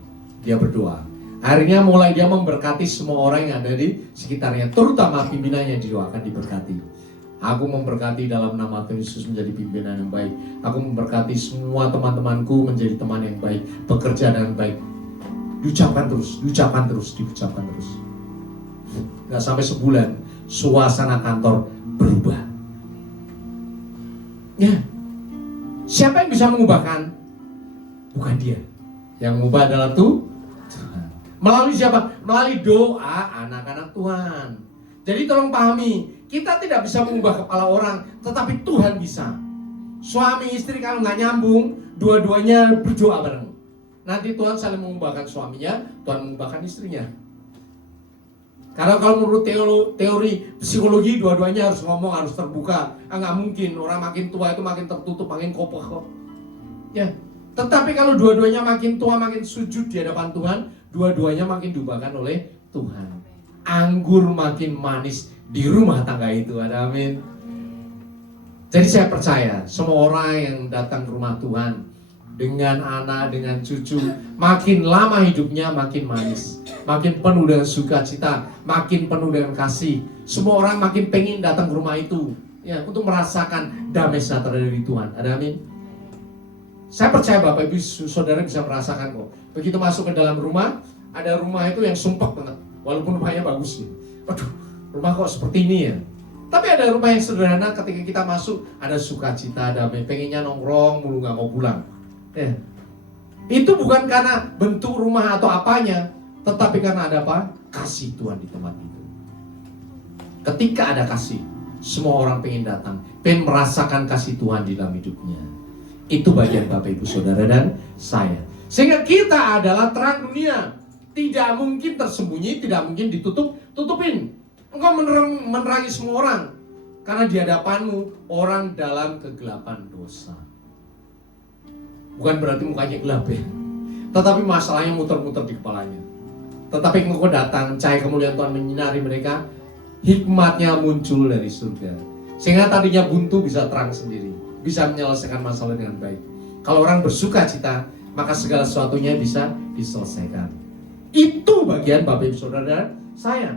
dia berdoa. Akhirnya mulai dia memberkati semua orang yang ada di sekitarnya, terutama pimpinannya didoakan diberkati. Aku memberkati dalam nama Tuhan Yesus menjadi pimpinan yang baik. Aku memberkati semua teman-temanku menjadi teman yang baik, bekerja dengan baik. Diucapkan terus. Gak sampai sebulan, suasana kantor berubah. Ya, siapa yang bisa mengubahkan? Bukan dia. Yang mengubah adalah Tuhan. Melalui siapa? Melalui doa anak-anak Tuhan. Jadi tolong pahami, kita tidak bisa mengubah kepala orang, tetapi Tuhan bisa. Suami istri kalau nggak nyambung, dua-duanya berdoa bareng. Nanti Tuhan saling mengubahkan suaminya, Tuhan mengubahkan istrinya. Karena kalau menurut teori psikologi, dua-duanya harus ngomong, harus terbuka. Nggak mungkin, orang makin tua itu makin tertutup, makin kokoh. Ya. Tetapi kalau dua-duanya makin tua, makin sujud di hadapan Tuhan, dua-duanya makin diubahkan oleh Tuhan. Anggur makin manis di rumah tangga itu, ada amin. Jadi saya percaya, semua orang yang datang ke rumah Tuhan, dengan anak, dengan cucu, makin lama hidupnya makin manis, makin penuh dengan sukacita, makin penuh dengan kasih. Semua orang makin pengen datang ke rumah itu, ya, untuk merasakan damai sejahtera dari Tuhan, ada amin. Saya percaya Bapak Ibu Saudara bisa merasakan kok. Begitu masuk ke dalam rumah, ada rumah itu yang sumpek banget, walaupun rumahnya bagus ya. Aduh, rumah kok seperti ini ya. Tapi ada rumah yang sederhana, ketika kita masuk ada sukacita, damai, pengennya nongkrong mulu nggak mau pulang. Ya. Itu bukan karena bentuk rumah atau apanya, tetapi karena ada apa? Kasih Tuhan di tempat itu. Ketika ada kasih, semua orang pengen datang, pengen merasakan kasih Tuhan di dalam hidupnya. Itu bagian Bapak Ibu Saudara dan saya. Sehingga kita adalah terang dunia. Tidak mungkin tersembunyi, tidak mungkin ditutupin. Engkau menerangi semua orang. Karena di hadapanmu orang dalam kegelapan dosa. Bukan berarti mukanya gelap ya. Tetapi masalahnya muter-muter di kepalanya. Tetapi engkau datang, cahaya kemuliaan Tuhan menyinari mereka. Hikmatnya muncul dari surga. Sehingga tadinya buntu bisa terang sendiri, bisa menyelesaikan masalah dengan baik. Kalau orang bersuka cita, maka segala sesuatunya bisa diselesaikan. Itu bagian Bapak Ibu Saudara dan saya.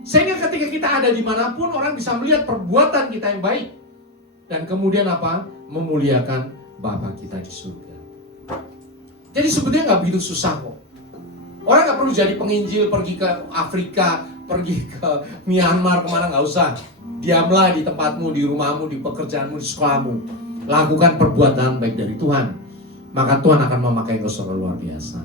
Sehingga ketika kita ada dimanapun, orang bisa melihat perbuatan kita yang baik. Dan kemudian apa? Memuliakan Bapa kita di surga. Jadi sebetulnya nggak begitu susah kok. Orang nggak perlu jadi penginjil, pergi ke Afrika, pergi ke Myanmar, kemana, nggak usah. Diamlah di tempatmu, di rumahmu, di pekerjaanmu, di sekolahmu. Lakukan perbuatan baik dari Tuhan. Maka Tuhan akan memakai kau secara luar biasa.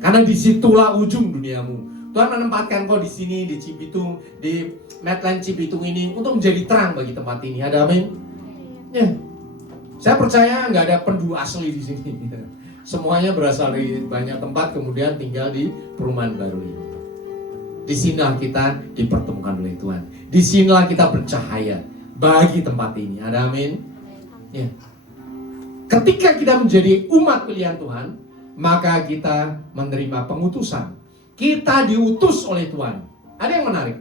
Karena disitulah ujung duniamu. Tuhan menempatkan kau di sini, di Cibitung, di Medland Cibitung ini untuk menjadi terang bagi tempat ini. Ada amin? Ya. Saya percaya nggak ada penduduk asli di sini. Semuanya berasal dari banyak tempat, kemudian tinggal di perumahan baru ini. Di sinilah kita dipertemukan oleh Tuhan. Di sinilah kita bercahaya bagi tempat ini. Ada amin? Ya. Ketika kita menjadi umat pilihan Tuhan, maka kita menerima pengutusan. Kita diutus oleh Tuhan. Ada yang menarik.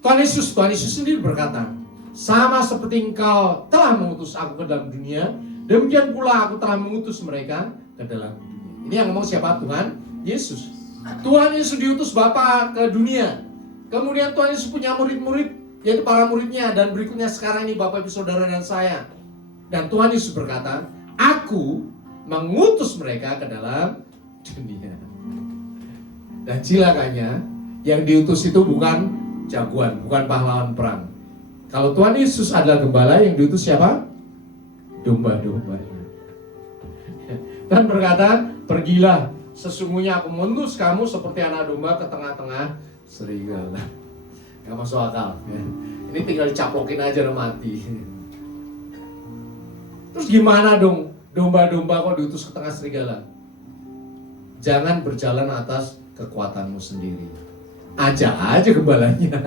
Tuhan Yesus sendiri berkata, sama seperti engkau telah mengutus aku ke dalam dunia, demikian pula aku telah mengutus mereka ke dalam dunia. Ini yang ngomong siapa? Tuhan Yesus. Tuhan Yesus diutus Bapa ke dunia. Kemudian Tuhan Yesus punya murid-murid, yaitu para muridnya. Dan berikutnya sekarang ini Bapak Ibu Saudara dan saya. Dan Tuhan Yesus berkata, aku mengutus mereka ke dalam dunia. Dan cilakanya, yang diutus itu bukan jagoan, bukan pahlawan perang. Kalau Tuhan Yesus adalah gembala, yang diutus siapa? Domba-dombanya. Dan berkata, pergilah, sesungguhnya aku mengutus kamu seperti anak domba ke tengah-tengah serigala. Gak masuk akal. Ya. Ini tinggal dicaplokin aja dan mati. Terus gimana dong domba-domba kok diutus ke tengah serigala? Jangan berjalan atas kekuatanmu sendiri. Ajak aja gembalanya.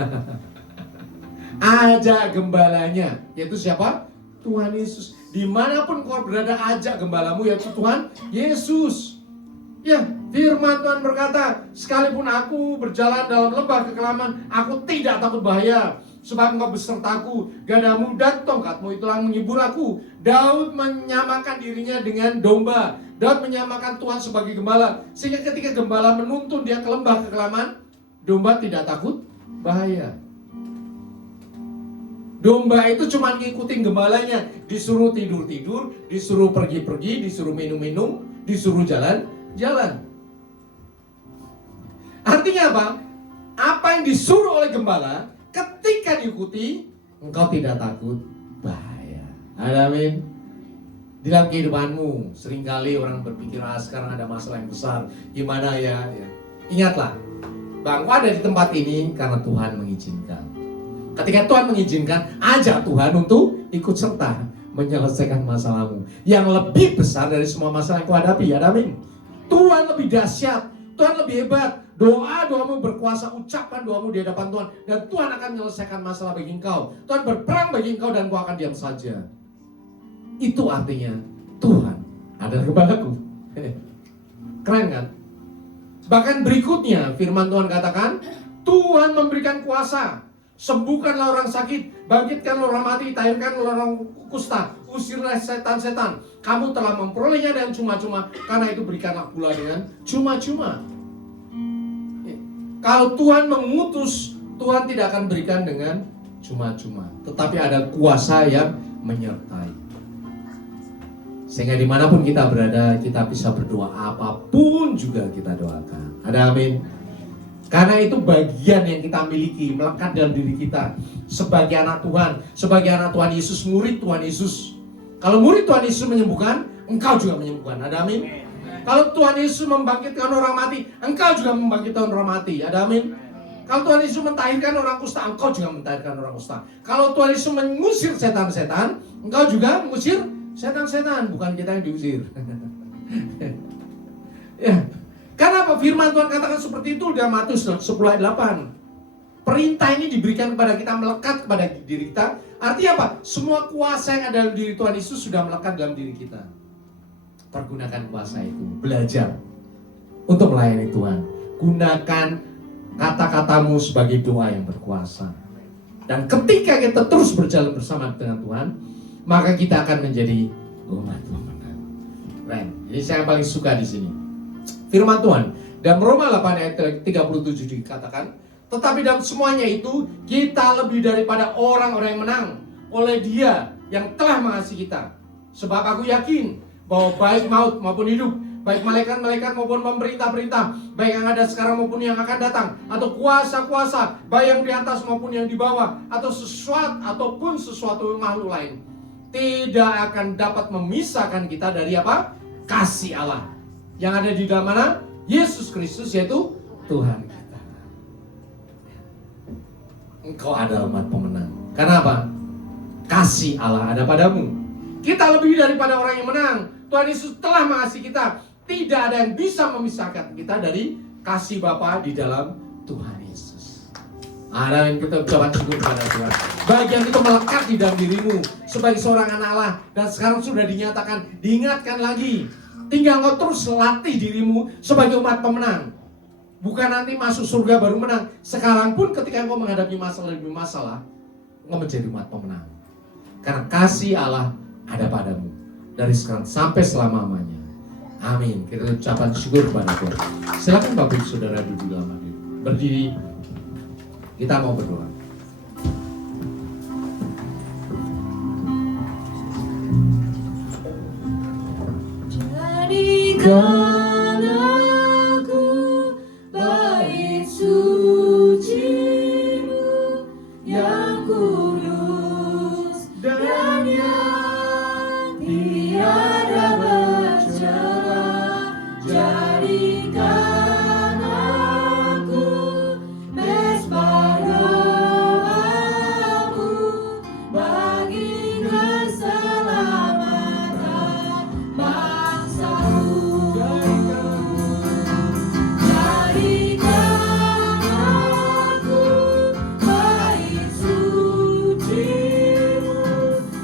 Ajak gembalanya. Yaitu siapa? Tuhan Yesus. Dimanapun kau berada, ajak gembalamu, yaitu Tuhan Yesus. Ya, firman Tuhan berkata, sekalipun aku berjalan dalam lembah kekelaman, aku tidak takut bahaya. Sebab engkau besertaku, gadamu dan tongkatmu itulah menghibur aku. Daud menyamakan dirinya dengan domba. Daud menyamakan Tuhan sebagai gembala. Sehingga ketika gembala menuntun dia ke lembah kekelaman, domba tidak takut bahaya. Domba itu cuma ngikutin gembalanya. Disuruh tidur-tidur, disuruh pergi-pergi, disuruh minum-minum, disuruh jalan-jalan. Artinya apa? Apa yang disuruh oleh gembala, ketika diikuti, engkau tidak takut bahaya. Amin. Di dalam kehidupanmu, seringkali orang berpikir, sekarang ada masalah yang besar, gimana ya? Ingatlah, bahwa engkau ada di tempat ini karena Tuhan mengizinkan. Ketika Tuhan mengizinkan, ajak Tuhan untuk ikut serta menyelesaikan masalahmu. Yang lebih besar dari semua masalah yang kau hadapi, amin. Tuhan lebih dahsyat, Tuhan lebih hebat. Doamu berkuasa, ucapan doamu di hadapan Tuhan. Dan Tuhan akan menyelesaikan masalah bagi engkau. Tuhan berperang bagi engkau dan engkau akan diam saja. Itu artinya Tuhan adalah gembalaku. Keren kan? Bahkan berikutnya firman Tuhan katakan, Tuhan memberikan kuasa. Sembuhkanlah orang sakit, bangkitkanlah orang mati, tahirkanlah orang kusta, usirlah setan-setan. Kamu telah memperolehnya dengan cuma-cuma, karena itu berikanlah pula dengan cuma-cuma. Kalau Tuhan mengutus, Tuhan tidak akan berikan dengan cuma-cuma, tetapi ada kuasa yang menyertai. Sehingga dimanapun kita berada, kita bisa berdoa apapun juga kita doakan. Ada amin. Karena itu bagian yang kita miliki, melekat dalam diri kita. Sebagai anak Tuhan, sebagai anak Tuhan Yesus, murid Tuhan Yesus. Kalau murid Tuhan Yesus menyembuhkan, engkau juga menyembuhkan. Ada amin. Kalau Tuhan Yesus membangkitkan orang mati, engkau juga membangkitkan orang mati. Ada amin. Kalau Tuhan Yesus mentahirkan orang kusta, engkau juga mentahirkan orang kusta. Kalau Tuhan Yesus mengusir setan-setan, engkau juga mengusir setan-setan. Bukan kita yang diusir. Ya. Karena apa? Firman Tuhan katakan seperti itu dalam Matius 10 ayat 8. Perintah ini diberikan kepada kita, melekat kepada diri kita. Artinya apa? Semua kuasa yang ada dalam diri Tuhan Yesus sudah melekat dalam diri kita. Pergunakan kuasa itu, belajar untuk melayani Tuhan. Gunakan kata-katamu sebagai doa yang berkuasa. Dan ketika kita terus berjalan bersama dengan Tuhan, maka kita akan menjadi umat pemenang. Keren. Ini saya paling suka di sini. Firman Tuhan dalam Roma 8 ayat 37 dikatakan, tetapi dalam semuanya itu kita lebih daripada orang-orang yang menang oleh Dia yang telah mengasihi kita. Sebab aku yakin bahwa baik maut maupun hidup, baik malaikat-malaikat maupun pemerintah-perintah, baik yang ada sekarang maupun yang akan datang, atau kuasa-kuasa, baik yang di atas maupun yang di bawah, atau sesuatu makhluk lain, tidak akan dapat memisahkan kita dari apa? Kasih Allah yang ada di dalam mana? Yesus Kristus, yaitu Tuhan kita. Engkau adalah umat pemenang. Karena apa? Kasih Allah ada padamu. Kita lebih daripada orang yang menang. Tuhan Yesus telah mengasihi kita. Tidak ada yang bisa memisahkan kita dari kasih Bapa di dalam Tuhan Yesus. Ada yang kita ucapkan syukur kepada Tuhan. Bagian itu melekat di dalam dirimu sebagai seorang anak Allah, dan sekarang sudah dinyatakan, diingatkan lagi. Tinggal kau terus latih dirimu sebagai umat pemenang. Bukan nanti masuk surga baru menang. Sekarang pun ketika kau menghadapi masalah demi masalah, kau menjadi umat pemenang. Karena kasih Allah ada padamu dari sekarang sampai selama-lamanya. Amin. Kita ucapkan syukur kepada Tuhan. Silakan Bapak Ibu Saudara duduk dalam hati. Berdiri. Kita mau berdoa. Jadikan aku bait suci-Mu yang kudus dan yang tiada bercela. Jadikan aku mezbah doa-Mu bagi keselamatan bangsa-Mu. Jadikan aku bait suci-Mu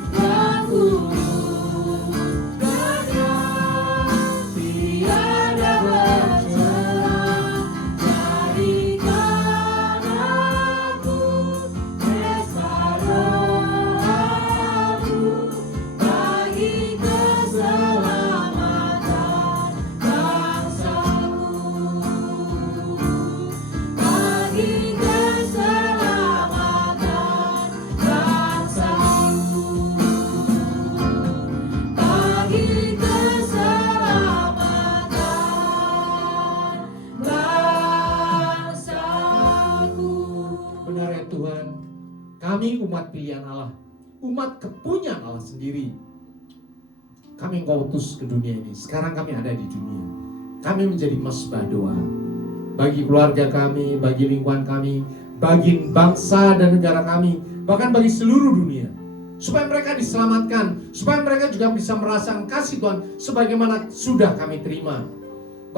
yang kudus dan yang tiada bercela. Jadikan aku mezbah doa-Mu bagi keselamatan bangsa-Mu. Bagi keselamatan bangsa-Mu. Bagi keselamatan bangsa-Ku. Benar ya Tuhan, kami umat pilihan Allah, umat kepunyaan Allah sendiri. Kami Engkau utus ke dunia ini. Sekarang kami ada di dunia. Kami menjadi mezbah doa bagi keluarga kami, bagi lingkungan kami, bagi bangsa dan negara kami, bahkan bagi seluruh dunia. Supaya mereka diselamatkan, supaya mereka juga bisa merasakan kasih Tuhan sebagaimana sudah kami terima.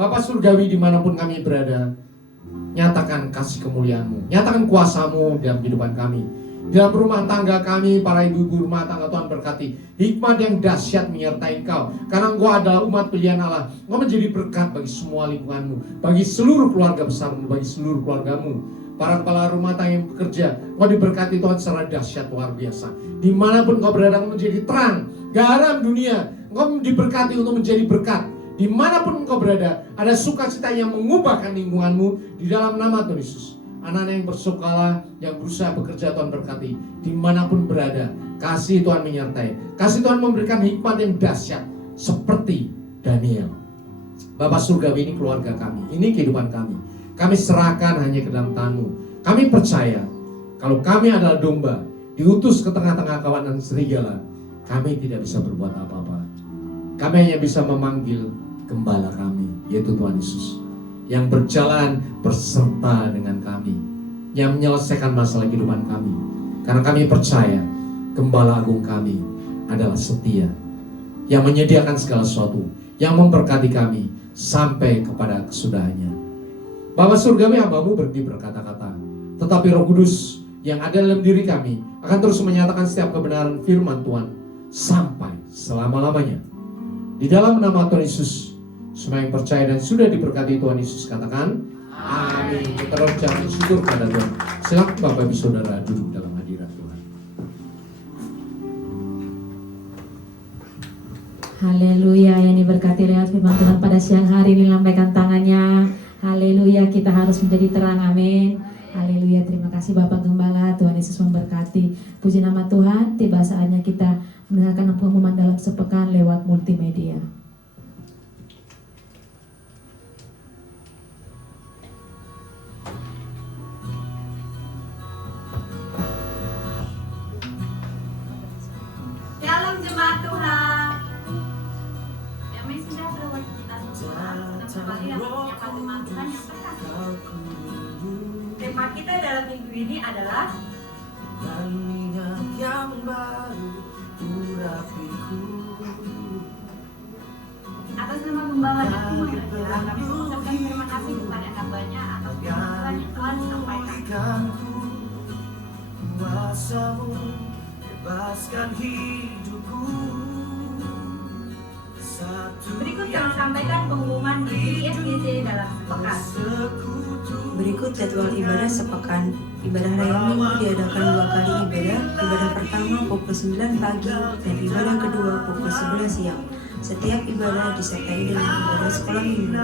Bapa Surgawi, dimanapun kami berada, nyatakan kasih kemuliaan-Mu, nyatakan kuasa-Mu dalam kehidupan kami. Dalam rumah tangga kami, para ibu-ibu rumah tangga, Tuhan berkati hikmat yang dahsyat menyertai Engkau. Karena Engkau adalah umat pilihan Allah. Engkau menjadi berkat bagi semua lingkungan-Mu, bagi seluruh keluarga besar-Mu, bagi seluruh keluarga-Mu. Para kepala rumah tangga yang bekerja, Engkau diberkati Tuhan secara dahsyat luar biasa. Dimanapun Engkau berada, Engkau menjadi terang, garam dunia. Engkau diberkati untuk menjadi berkat. Dimanapun Engkau berada, ada sukacita yang mengubahkan lingkungan-Mu di dalam nama Tuhan Yesus. Anak-anak yang bersukalah, yang berusaha bekerja, Tuhan berkati. Dimanapun berada, kasih Tuhan menyertai. Kasih Tuhan memberikan hikmat yang dahsyat seperti Daniel. Bapa Surgawi, ini keluarga kami, ini kehidupan kami. Kami serahkan hanya ke dalam tangan-Mu. Kami percaya kalau kami adalah domba, diutus ke tengah-tengah kawanan serigala, kami tidak bisa berbuat apa-apa. Kami hanya bisa memanggil gembala kami, yaitu Tuhan Yesus, yang berjalan berserta dengan kami, yang menyelesaikan masalah kehidupan kami. Karena kami percaya Gembala Agung kami adalah setia, yang menyediakan segala sesuatu, yang memberkati kami sampai kepada kesudahannya. Bapa Surgawi, hamba-Mu berhenti berkata-kata, tetapi Roh Kudus yang ada dalam diri kami akan terus menyatakan setiap kebenaran firman Tuhan sampai selama-lamanya. Di dalam nama Tuhan Yesus, semua yang percaya dan sudah diberkati Tuhan Yesus katakan amin. Kita ucapkan syukur kepada Tuhan. Silakan Bapak Ibu Saudara duduk dalam hadirat Tuhan. Haleluya, yang diberkati lewat firman Tuhan pada siang hari ini, lambaikan tangannya. Haleluya, kita harus menjadi terang, amin. Haleluya, terima kasih Bapak Gembala, Tuhan Yesus memberkati. Puji nama Tuhan, tiba saatnya kita mendengarkan pengumuman dalam sepekan lewat multimedia. Shalom jemaat Tuhan. Damai sejahtera bagi kita semua. Senang kembali dapat menyapa jemaat Tuhan yang terkasih. Tema kita dalam minggu ini adalah dan minyak yang baru urapiku. atas nama Gembala dan Pemuda Acara, kami mengucapkan terima kasih kepada hambanya atas firman Tuhan yang telah disampaikan. Kuasamu bebaskan hidupku. Berikut kami sampaikan pengumuman di SGJ dalam sepekan. Berikut jadwal ibadah sepekan. Ibadah raya minggu diadakan 2 kali ibadah. Ibadah pertama pukul 9 pagi dan ibadah kedua pukul 11 siang. Setiap ibadah disertai dengan ibadah sekolah minggu.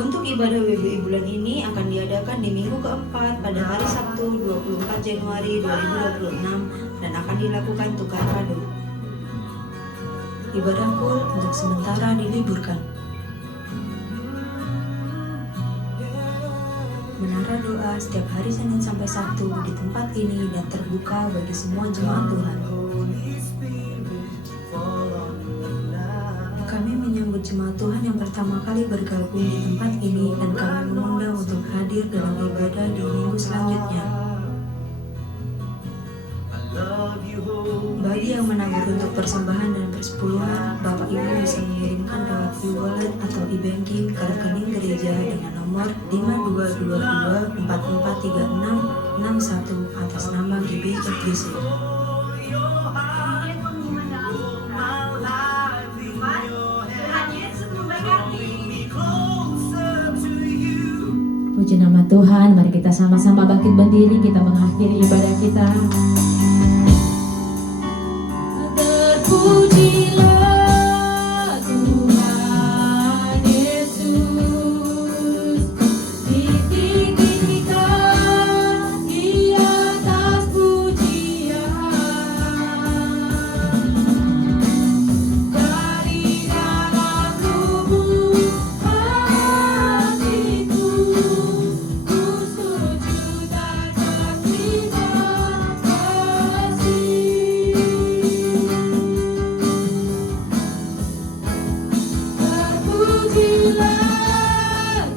Untuk ibadah WBI bulan ini akan diadakan di minggu keempat pada hari Sabtu 24 Januari 2026 dan akan dilakukan tukar kado. Ibadah full untuk sementara diliburkan. Menara doa setiap hari Senin sampai Sabtu di tempat ini dan terbuka bagi semua jemaat Tuhan. Kami menyambut jemaat Tuhan yang pertama kali bergabung di tempat ini dan kami mengundang untuk hadir dalam ibadah di minggu selanjutnya. Bagi yang menabur untuk persembahan dan persepuluhan, Bapak Ibu bisa mengirimkan lewat e-wallet atau e-banking ke rekening gereja dengan nomor 5222443661 atas nama GBFGC. Kemudian pengumuman dalam sepekan. Tuhan Yesus memberkati. Puji nama Tuhan, mari kita sama-sama bangkit berdiri, kita mengakhiri ibadah kita. Terpujilah Tuhan Yesus, ditinggikan di atas pujian, dari dalam lubuk hatiku, ku sujud atas terima kasih. Terpujilah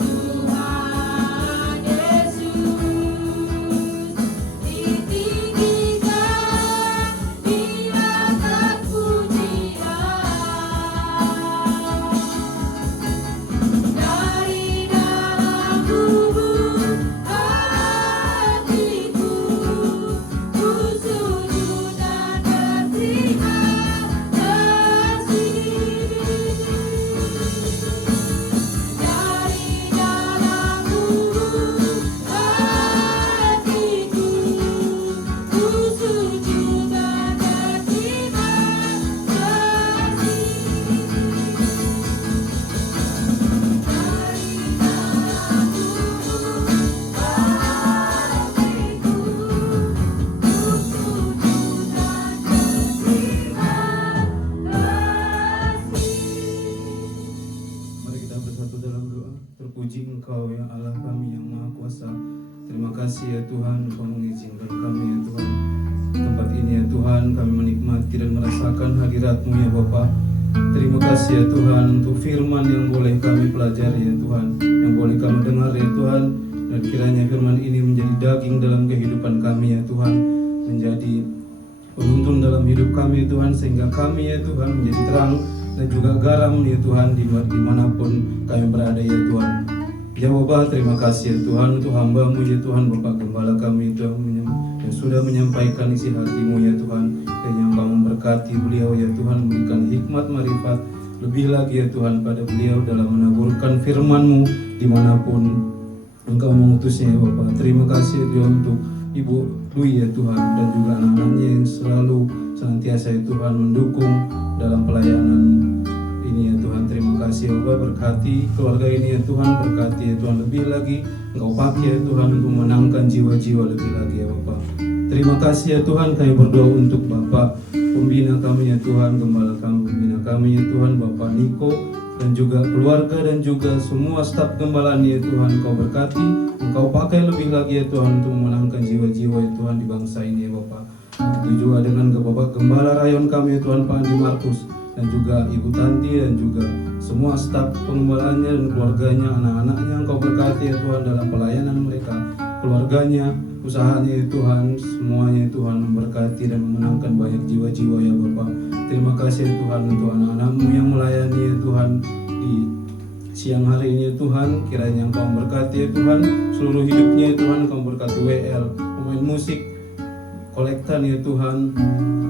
Tuhan Yesus, ditinggikan di atas pujian, dari dalam lubuk hatiku, ku sujud dan berterima kasih. Dari dalam lubuk hatiku, ku sujud dan berterima kasih. Dari dalam lubuk hatiku, ku sujud dan berterima kasih. Mari kita bersatu dalam doa. Terpuji Engkau ya Allah kami yang Maha Kuasa. Terima kasih ya Tuhan, Engkau mengizinkan kami ya Tuhan di tempat ini ya Tuhan, kami menikmati dan merasakan hadirat-Mu ya Bapa. Terima kasih ya Tuhan untuk firman yang boleh kami pelajari ya Tuhan, yang boleh kami dengar ya Tuhan. Dan kiranya firman ini menjadi daging dalam kehidupan kami ya Tuhan, menjadi penuntun dalam hidup kami ya Tuhan, sehingga kami ya Tuhan menjadi terang dan juga garam ya Tuhan dimanapun kami berada ya Tuhan. Ya Bapa, terima kasih ya Tuhan untuk hamba-Mu ya Tuhan, Bapak Gembala kami Tuhan yang sudah menyampaikan isi hati-Mu ya Tuhan, dan yang Kau memberkati beliau ya Tuhan, memberikan hikmat marifat lebih lagi ya Tuhan pada beliau dalam menaburkan firman-Mu dimanapun Engkau mengutusnya ya Bapak. Terima kasih ya Tuhan untuk Ibu Dwi ya Tuhan, dan juga anak-anaknya yang selalu senantiasa ya Tuhan mendukung dalam pelayanan ini ya Tuhan. Terima kasih ya Bapak, berkati keluarga ini ya Tuhan, berkati ya Tuhan lebih lagi Engkau pakai ya Tuhan untuk menangkan jiwa-jiwa lebih lagi ya Bapak. Terima kasih ya Tuhan, kami berdoa untuk Bapak pembina kami ya Tuhan, gembala kami, pembina kami ya Tuhan, Bapak Niko dan juga keluarga dan juga semua staf gembalaan ya Tuhan. Engkau berkati, Engkau pakai lebih lagi ya Tuhan untuk memenangkan jiwa-jiwa ya Tuhan di bangsa ini ya Bapak. Begitu juga dengan Bapak Gembala Rayon kami ya Tuhan, Pak Andi Markus dan juga Ibu Tanti dan juga semua staf pengembalaannya dan keluarganya, anak-anaknya. Engkau berkati ya Tuhan dalam pelayanan mereka, keluarganya, usahanya ya Tuhan, semuanya ya Tuhan, memberkati dan memenangkan banyak jiwa-jiwa ya Bapak. Terima kasih ya Tuhan untuk anak-anak-Mu yang melayani ya Tuhan di siang hari ini ya Tuhan. Kiranya Engkau memberkati ya Tuhan seluruh hidupnya ya Tuhan. Engkau memberkati WL, pemain musik, kolektan ya Tuhan,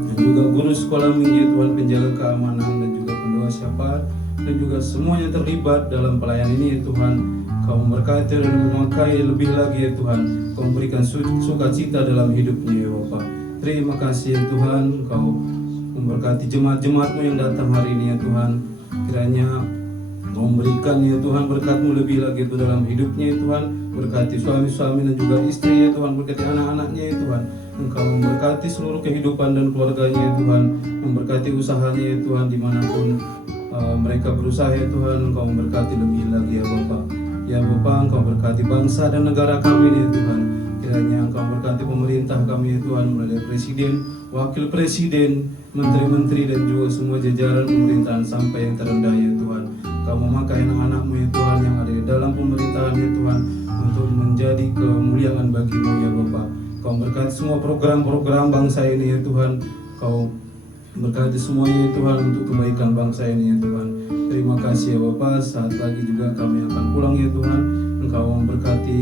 dan juga guru sekolah minggu ya Tuhan, penjaga keamanan dan juga pendoa syafaat dan juga semua yang terlibat dalam pelayanan ini ya Tuhan. Kau memberkati dan memakai lebih lagi ya Tuhan. Kau memberikan sukacita dalam hidupnya ya Bapak. Terima kasih ya Tuhan. Kau memberkati jemaat-jemaat-Mu yang datang hari ini ya Tuhan. Kiranya Kau memberikan ya Tuhan berkat-Mu lebih lagi itu dalam hidupnya ya Tuhan. Berkati suami-suami dan juga istri ya Tuhan. Berkati anak-anaknya ya Tuhan. Engkau memberkati seluruh kehidupan dan keluarganya ya Tuhan. Memberkati usahanya ya Tuhan, dimanapun mereka berusaha ya Tuhan. Engkau memberkati lebih lagi ya Bapak. Ya Bapak, Engkau berkati bangsa dan negara kami ya Tuhan. Kiranya Engkau berkati pemerintah kami ya Tuhan, mulai dari Presiden, Wakil Presiden, Menteri-Menteri dan juga semua jajaran pemerintahan sampai yang terendah ya Tuhan. Kau memakai anak-anak-Mu ya Tuhan yang ada di dalam pemerintahan ya Tuhan untuk menjadi kemuliaan bagi-Mu ya Bapak. Kau berkati semua program-program bangsa ini ya Tuhan. Kau berkati semuanya ya Tuhan untuk kebaikan bangsa ini ya Tuhan. Terima kasih ya Bapak. Saat lagi juga kami akan pulang ya Tuhan. Engkau memberkati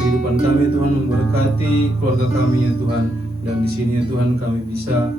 kehidupan kami ya Tuhan, memberkati keluarga kami ya Tuhan. Dan di sini ya Tuhan kami bisa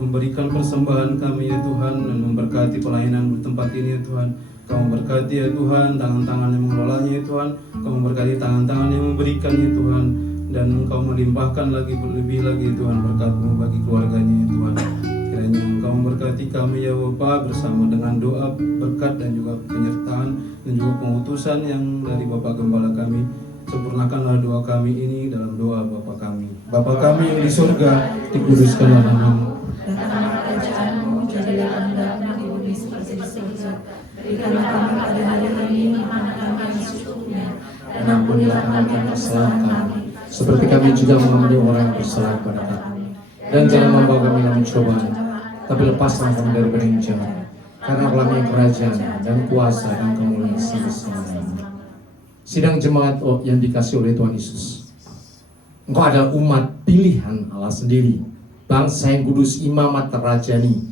memberikan persembahan kami ya Tuhan dan memberkati pelayanan di tempat ini ya Tuhan. Kau memberkati ya Tuhan tangan-tangan yang mengelolanya ya Tuhan. Kau memberkati tangan-tangan yang memberikan ya Tuhan. Dan Engkau melimpahkan lagi lebih lagi ya Tuhan berkat-Mu bagi keluarganya ya Tuhan. Kiranya Engkau memberkati kami ya Bapak bersama dengan doa berkat dan juga penyertaan dan juga pengutusan yang dari Bapak Gembala kami. Sempurnakanlah doa kami ini dalam doa Bapa kami. Bapa kami yang di surga, dikuduskanlah nama-Mu. Datanglah kerajaan-Mu, jadilah kehendak-Mu di bumi seperti di surga. Berikanlah kami pada hari ini makanan kami yang secukupnya, dan ampunilah kami kesalahan kami, seperti kami juga mengampuni orang yang bersalah kepada kami. Dan jangan membawa kami dalam cobaan, tapi lepaslah kami dari yang jahat. Karena Engkau kerajaan dan kuasa dan kemuliaan sampai selamanya. Sidang jemaat yang dikasih oleh Tuhan Yesus, Engkau adalah umat pilihan Allah sendiri, bangsa yang kudus, imamat terrajani.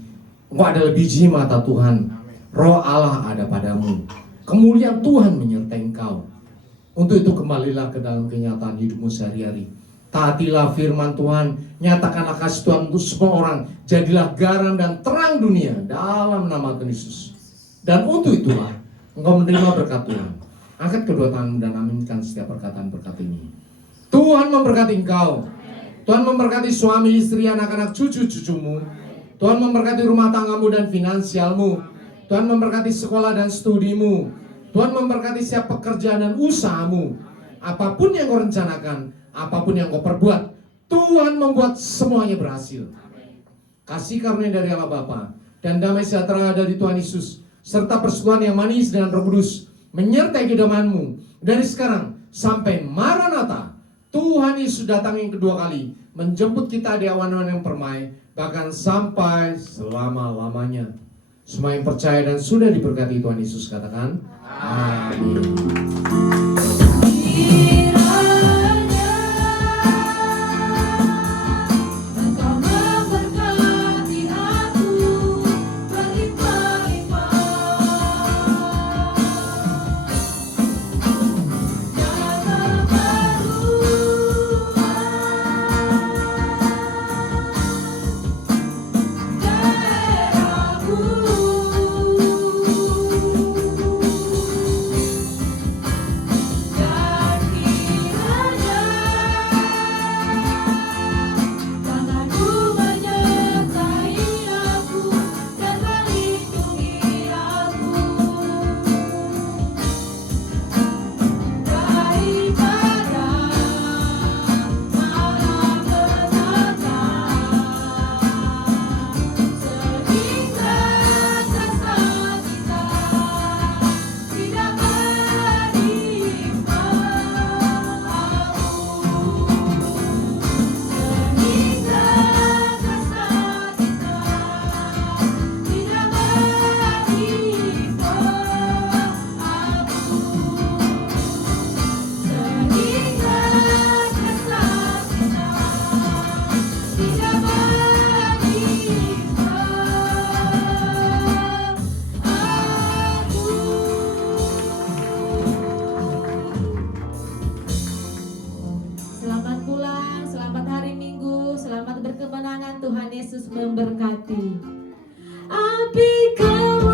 Engkau adalah biji mata Tuhan. Roh Allah ada padamu. Kemuliaan Tuhan menyertai engkau. Untuk itu kembalilah ke dalam kenyataan hidupmu sehari-hari. Taatilah firman Tuhan, nyatakanlah kasih Tuhan untuk semua orang. Jadilah garam dan terang dunia dalam nama Tuhan Yesus. Dan untuk itulah engkau menerima berkat Tuhan. Angkat kedua tanganmu dan aminkan setiap perkataan berkat ini. Tuhan memberkati engkau. Tuhan memberkati suami, istri, anak-anak, cucu-cucumu. Tuhan memberkati rumah tanggamu dan finansialmu. Tuhan memberkati sekolah dan studimu. Tuhan memberkati setiap pekerjaan dan usahamu. Apapun yang kau rencanakan, apapun yang kau perbuat, Tuhan membuat semuanya berhasil. Kasih karunia dari Allah Bapa dan damai sejahtera dari Tuhan Yesus, serta persekutuan yang manis dengan Roh Kudus menyertai kehidupanmu dari sekarang sampai Maranatha. Tuhan Yesus datang yang kedua kali, menjemput kita di awan-awan yang permai, bahkan sampai selama-lamanya. Semua yang percaya dan sudah diberkati Tuhan Yesus katakan amin.